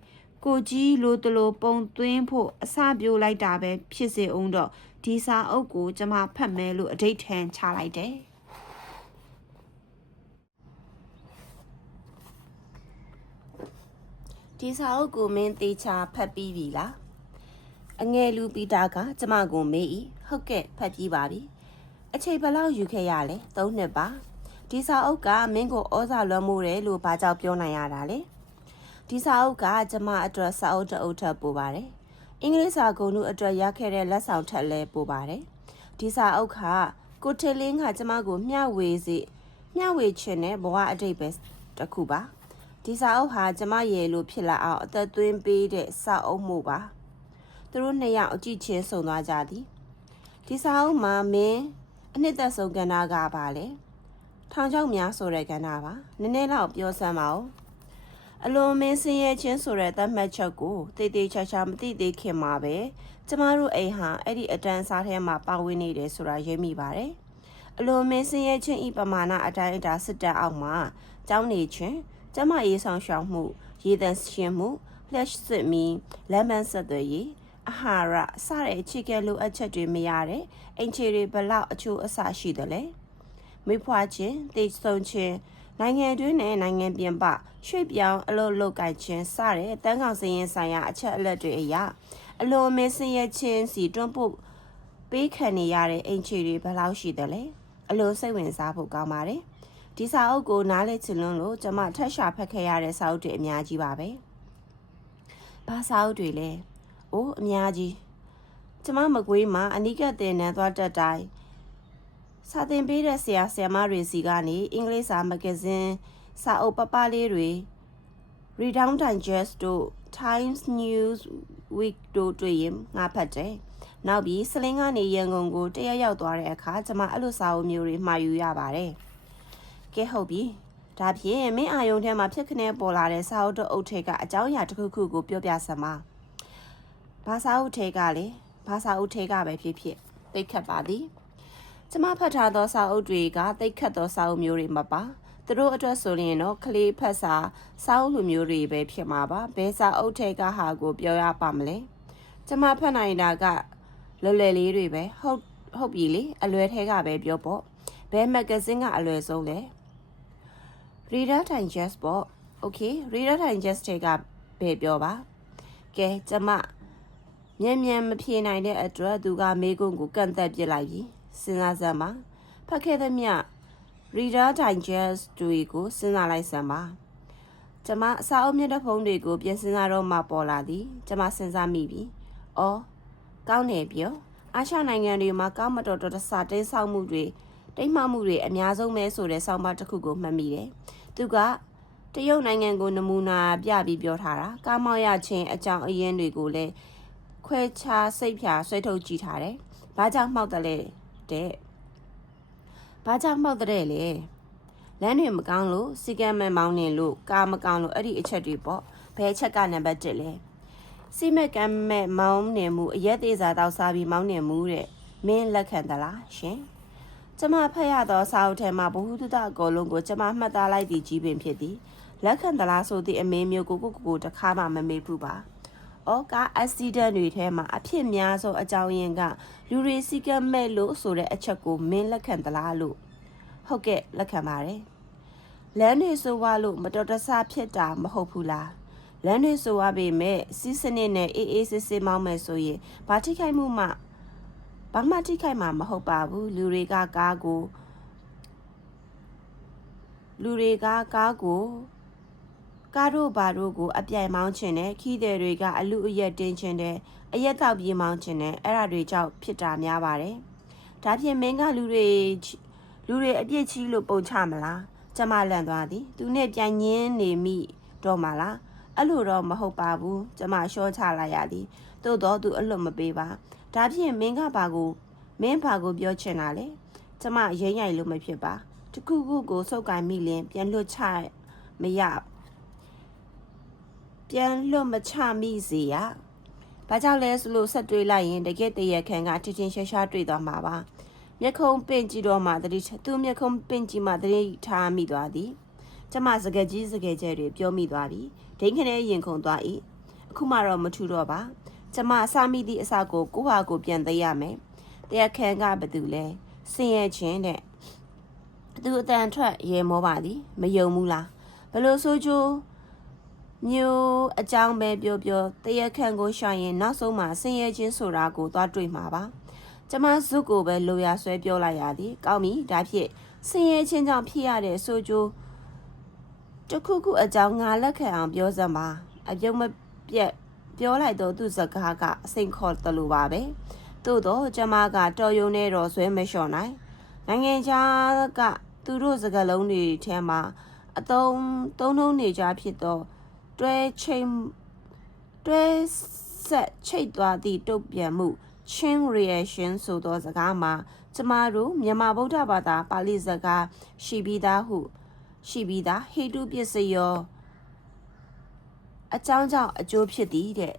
ကိုကြီးလိုတလိုပုံသွင်းဖို့အစပြိုးလိုက်တာပဲဖြစ်စေအောင်တော့ဒီစာအုပ်ကိုကျမဖတ်မယ်လို့အဓိဋ္ဌာန်ချလိုက်တယ်ဒီစာအုပ်ကိုမင်းသေချာဖတ်ပြီးပြီလားအငယ်လူပီတာကကျမကိုမေး၏ဟုတ်ကဲ့ဖတ်ပြီးပါပြီအချိန်ဘယ်လောက်ယူခဲ့ရလဲ3နှစ်ပါဒီစာအုပ်ကမင်းကိုဩဇာလွှမ်းမိုးတယ်လို့ဘာကြောင့်ပြောနိုင်ရတာလဲဒီစာအုပ်ကကျမအတွက်စာအုပ်တစ်အုပ်ထပ်ပို့ပါတယ်အင်္ဂလိပ်စာဂုဏ်ထူးအတွက်ရခဲ့တဲ့လက်ဆောင်ထပ်လဲပို့ပါတယ်ဒီစာအုပ်ကကိုထေလင်းကကျမကိုမျှဝေချင်တဲ့ဘဝအတိတ်ပဲတစ်ခုပါဒီစာအုပ်ဟာကျမရဲ့လို့ဖြစ်လာအောင်အသက်သွင်းပေးတဲ့စာအုပ်မှုပါသူတို့နှစ်ယောက်အကြည့်ချင်းဆုံသွားကြသည်ဒီစာအုပ်မှာမင်းအနှစ်သက်ဆုံးကဏ္ဍကပါလေထောင်ချောက်များဆိုတဲ့ကဏ္ဍပါနည်းနည်းတော့ပြောစမ်းပါဦးအလွန်မင်းစင်းရဲချင်းဆိုတဲ့သတ်မှတ်ချက်ကိုတေးသေးချာချာမသိသေးခင်မှာပဲကျမတို့အိမ်ဟာအဲ့ဒီအတန်းစားထဲမှာပါဝင်နေတယ်ဆိုတာရိပ်မိပါတယ်အလွန်မင်းစင်းရဲချင်းဤပမာဏအတိုင်းအတာစစ်တမ်းအောက်မှာကျောင်းနေချင်းကျမရေးဆောင်ရှောင်မှုရေသန့်ရှင်းမှုလက်စစ်မီလမ်းမဆက်သွယ်ရေးအာဟာရစတဲ့အခြေခံလိုအပ်ချက်တွေမရတဲ့အင်ချီတွေဘလောက်အချိုးအဆရှိသလဲမိဖွားခြင်းတေဆုံးခြင်းနိုင်ငံတွင်းနဲ့နိုင်ငံပြင်ပရွှေ့ပြောင်းအလုပ်လုပ်ကိုင်ခြင်းစတဲ့တန်းကောင်စရင်ဆိုင်ရာအချက်အလက်တွေအရအလွန်မင်းစင်းရဲချင်းစီတွန်းပို့ပေးခံနေရတဲ့အင်ချီတွေဘလောက်ရှိသလဲအလွန်စိတ်ဝင်စားဖို့ကောင်းပါတယ်ဒီစာအုပ်ကိုနားလဲချင်လို့ကျမထက်ရှာဖတ်ခဲ့ရတဲ့စာအုပ်တွေအများကြီးပါပဲဘာစာအုပ်တွေလဲအိုးအများကြီးကျမမကွေးမှာအနိကတင်နန်းသွားတက်တိုင်းစာသင်ပေးတဲ့ဆရာဆရာမတွေစီကနေအင်္ဂလိပ်စာမဂ္ဂဇင်းစာအုပ်ပပလေးတွေ Reader Digest တို့ Times News Week တို့တွေ့ရင်ငါဖတ်တယ်နောက်ပြီးစလင်းကနေရန်ကုန်ကိုတရက်ရောက်သွားတဲ့အခါကျမအဲ့လိုစာအုပ်မျိုးတွေမှာယူရပါတယ်ကဲဟုတ်ပြီဒါဖြင့်မင်းအာယုံထဲမှာဖြစ်ခနဲ့ပေါ်လာတဲ့စာအုပ်တို့အုပ်ထဲကအကြောင်းအရာတစ်ခုခုကိုပြောပြစမ်းပါဘာစာအုပ်ထဲကလဲဘာစာအုပ်ထဲကပဲဖြစ်ဖြစ်သိခတ်ပါသည်ကျမဖတ်ထားသောစာအုပ်တွေကသိခတ်သောစာအုပ်မျိုးတွေမပါသူတို့အတွက်ဆိုရင်တော့ကလေးဖတ်စာအုပ်လိုမျိုးတွေပဲဖြစ်မှာပါဘယ်စာအုပ်ထဲကဟာကိုပြောရပါမလဲကျမဖတ်နိုင်တာကလွယ်လွယ်လေးတွေပဲဟုတ်ပြီလေအလွယ်ထဲကပဲပြောပေါ့ဘယ်မဂ္ဂဇင်းကအလွယ်ဆုံးလဲ Reader Digest ပေါ့ Okay Reader Digest ထဲကဘယ်ပြောပါကဲကျမမြန်မဖြေနိုင်တဲ့အတွက်သူကမေးခွန်းကိုကန့်သက်ပစ်လိုက်ပြီစဉ်းစားစမ်းပါဖတ်ခဲ့သမျှ Reader Digest တွေကိုစဉ်းစားလိုက်စမ်းပါကျမစာအုပ်မြတ်တဲ့ဖုန်းတွေကိုပြင်စဉ်းစားတော့မှပေါ်လာသည်ကျမစဉ်းစားမိပြီအော်ကောင်းတယ်ပြောအာရှနိုင်ငံတွေမှာကောင်းမတော်တဆတိတ်ဆောက်မှုတွေတိတ်မှမှုတွေအများဆုံးပဲဆိုတဲ့ဆောင်းပါးတစ်ခုကိုမှတ်မိတယ်သူကတရုတ်နိုင်ငံကိုနမူနာပြပြီးပြောထားတာကားမောက်ရခြင်းအကြောင်းအရင်းတွေကိုလည်း ခွဲခြားစိတ်ဖြာဆွဲထုတ်ကြည့်ထားတယ်။ဘာကြောင့်မှောက်တယ်လဲတဲ့။ဘာကြောင့်မှောက်တဲ့လဲ။လမ်းတွေမကောင်းလို့စီကံမဲ့မောင်းနေလို့ကားမကောင်းလို့အဲ့ဒီအချက်တွေပေါ့။ဘယ်အချက်ကနံပါတ်1လဲ။စီမဲ့ကံမဲ့မောင်းနေမှုအရက်သေးစာတောက်စားပြီးမောင်းနေမှုတဲ့။မင်းလက်ခံသလားရှင်။ကျမဖတ်ရသောစာအုပ်ထဲမှာဘ ഹു တုတအကုန်လုံးကိုကျမမှတ်သားလိုက်သည်ကြီးပင်ဖြစ်သည်။လက်ခံသလားဆိုသည့်အမေးမျိုးကိုတခါမှမမေးဘူးပါ။အော်ကားအက်ဆီဒန့်တွေထဲမှာအဖြစ်များဆုံးအကြောင်းရင်းကလူတွေစီကံမဲ့လို့ဆိုတဲ့အချက်ကိုမင်းလက်ခံသလားလို့ဟုတ်ကဲ့လက်ခံပါတယ်။လမ်းတွေဆိုဝါလို့မတော်တဆဖြစ်တာမဟုတ်ဘူးလား။လမ်းတွေဆိုဝါပေမဲ့စီးစနစ်နဲ့အေးအေးဆေးဆေးမောင်းမယ်ဆိုရင်ဘာထိခိုက်မှုမှဘာမှထိခိုက်မှာမဟုတ်ပါဘူးလူတွေကကားကိုကားတို့ဘာတို့ကိုအပြိုင်မောင်းချင်တယ်ခီးတဲ့တွေကအလူအရက်တင်းချင်တယ်အရက်တောက်ပြေးမောင်းချင်တယ်အဲ့ဒါတွေကြောင့်ဖြစ်တာများပါတယ်ဒါဖြင့်မင်းကလူတွေအပြစ်ချီလို့ပုံချမလားကျမလန့်သွားသည်သူနဲ့ပြန်ညင်းနေမိတော့မှလားအဲ့လိုတော့မဟုတ်ပါဘူးကျမရှော့ချလိုက်ရသည်သို့တော့သူအလွတ်မပေးပါဒါဖြင့်မင်းဘာကိုပြောချင်တာလဲကျမရိမ့်ရိုက်လို့မဖြစ်ပါတခုခုကိုစုပ်ကိုင်မိလင်ပြန်လွတ်ချမိစေရဘာကြောင့်လဲဆိုလို့ဆက်တွေးလိုက်ရင်တကယ်တရခံကထင်ရှားရှားတွေ့သွားမှာပါမျက်ခုံးပင့်ကြည့်တော့မှသူမျက်ခုံးပင့်ကြည့်မှတတိထားမိသွားသည်ကျမစကားကြီးစကားကျဲတွေပြောမိသွားပြီဒိန်းခနဲ့ရင်ခုန်သွား၏အခုမှတော့မထူတော့ပါကျမအစာမိသည့်အစာကိုကိုဟာကိုပြန်သိရမယ်တရားခံကဘသူလဲဆင်းရဲခြင်းတဲ့သူအတန်ထွက်ရေမောပါသည်မယုံဘူးလားဘလို့ဆိုကြမျိုးအကြောင်းပဲပြောတရားခံကိုရှာရင်နောက်ဆုံးမှာဆင်းရဲခြင်းဆိုတာကိုသွားတွေ့မှာပါကျမဇုကိုပဲလိုရာဆွဲပြောလိုက်ရသည်ကောင်းပြီဒါဖြစ်ဆင်းရဲခြင်းကြောင့်ဖြစ်ရတဲ့ဆိုကြတခုခုအကြောင်းငါလက်ခံအောင်ပြောစမ်းပါအပြုံးမပြတ်ပြောလိုက်တော့သူ့စကားကအစိမ်ခေါ်တယ်လို့ပါပဲသို့တော့ကျမကတော်ရုံနဲ့တော့ဆွဲမလျှော့နိုင်နိုင်ငံခြားကသူတို့စကားလုံးတွေထဲမှာသုံးလုံးနေကြဖြစ်တော့တွဲဆက်ချိတ်သွားသည့်တုတ်ပြန်မှု chain reaction ဆိုသောစကားမှာကျမတို့မြန်မာဗုဒ္ဓဘာသာပါဠိစကားရှိပြီးသားဟေတုပစ္စယောအကြောင်းကြောင့်အကျိုးဖြစ်သည်တဲ့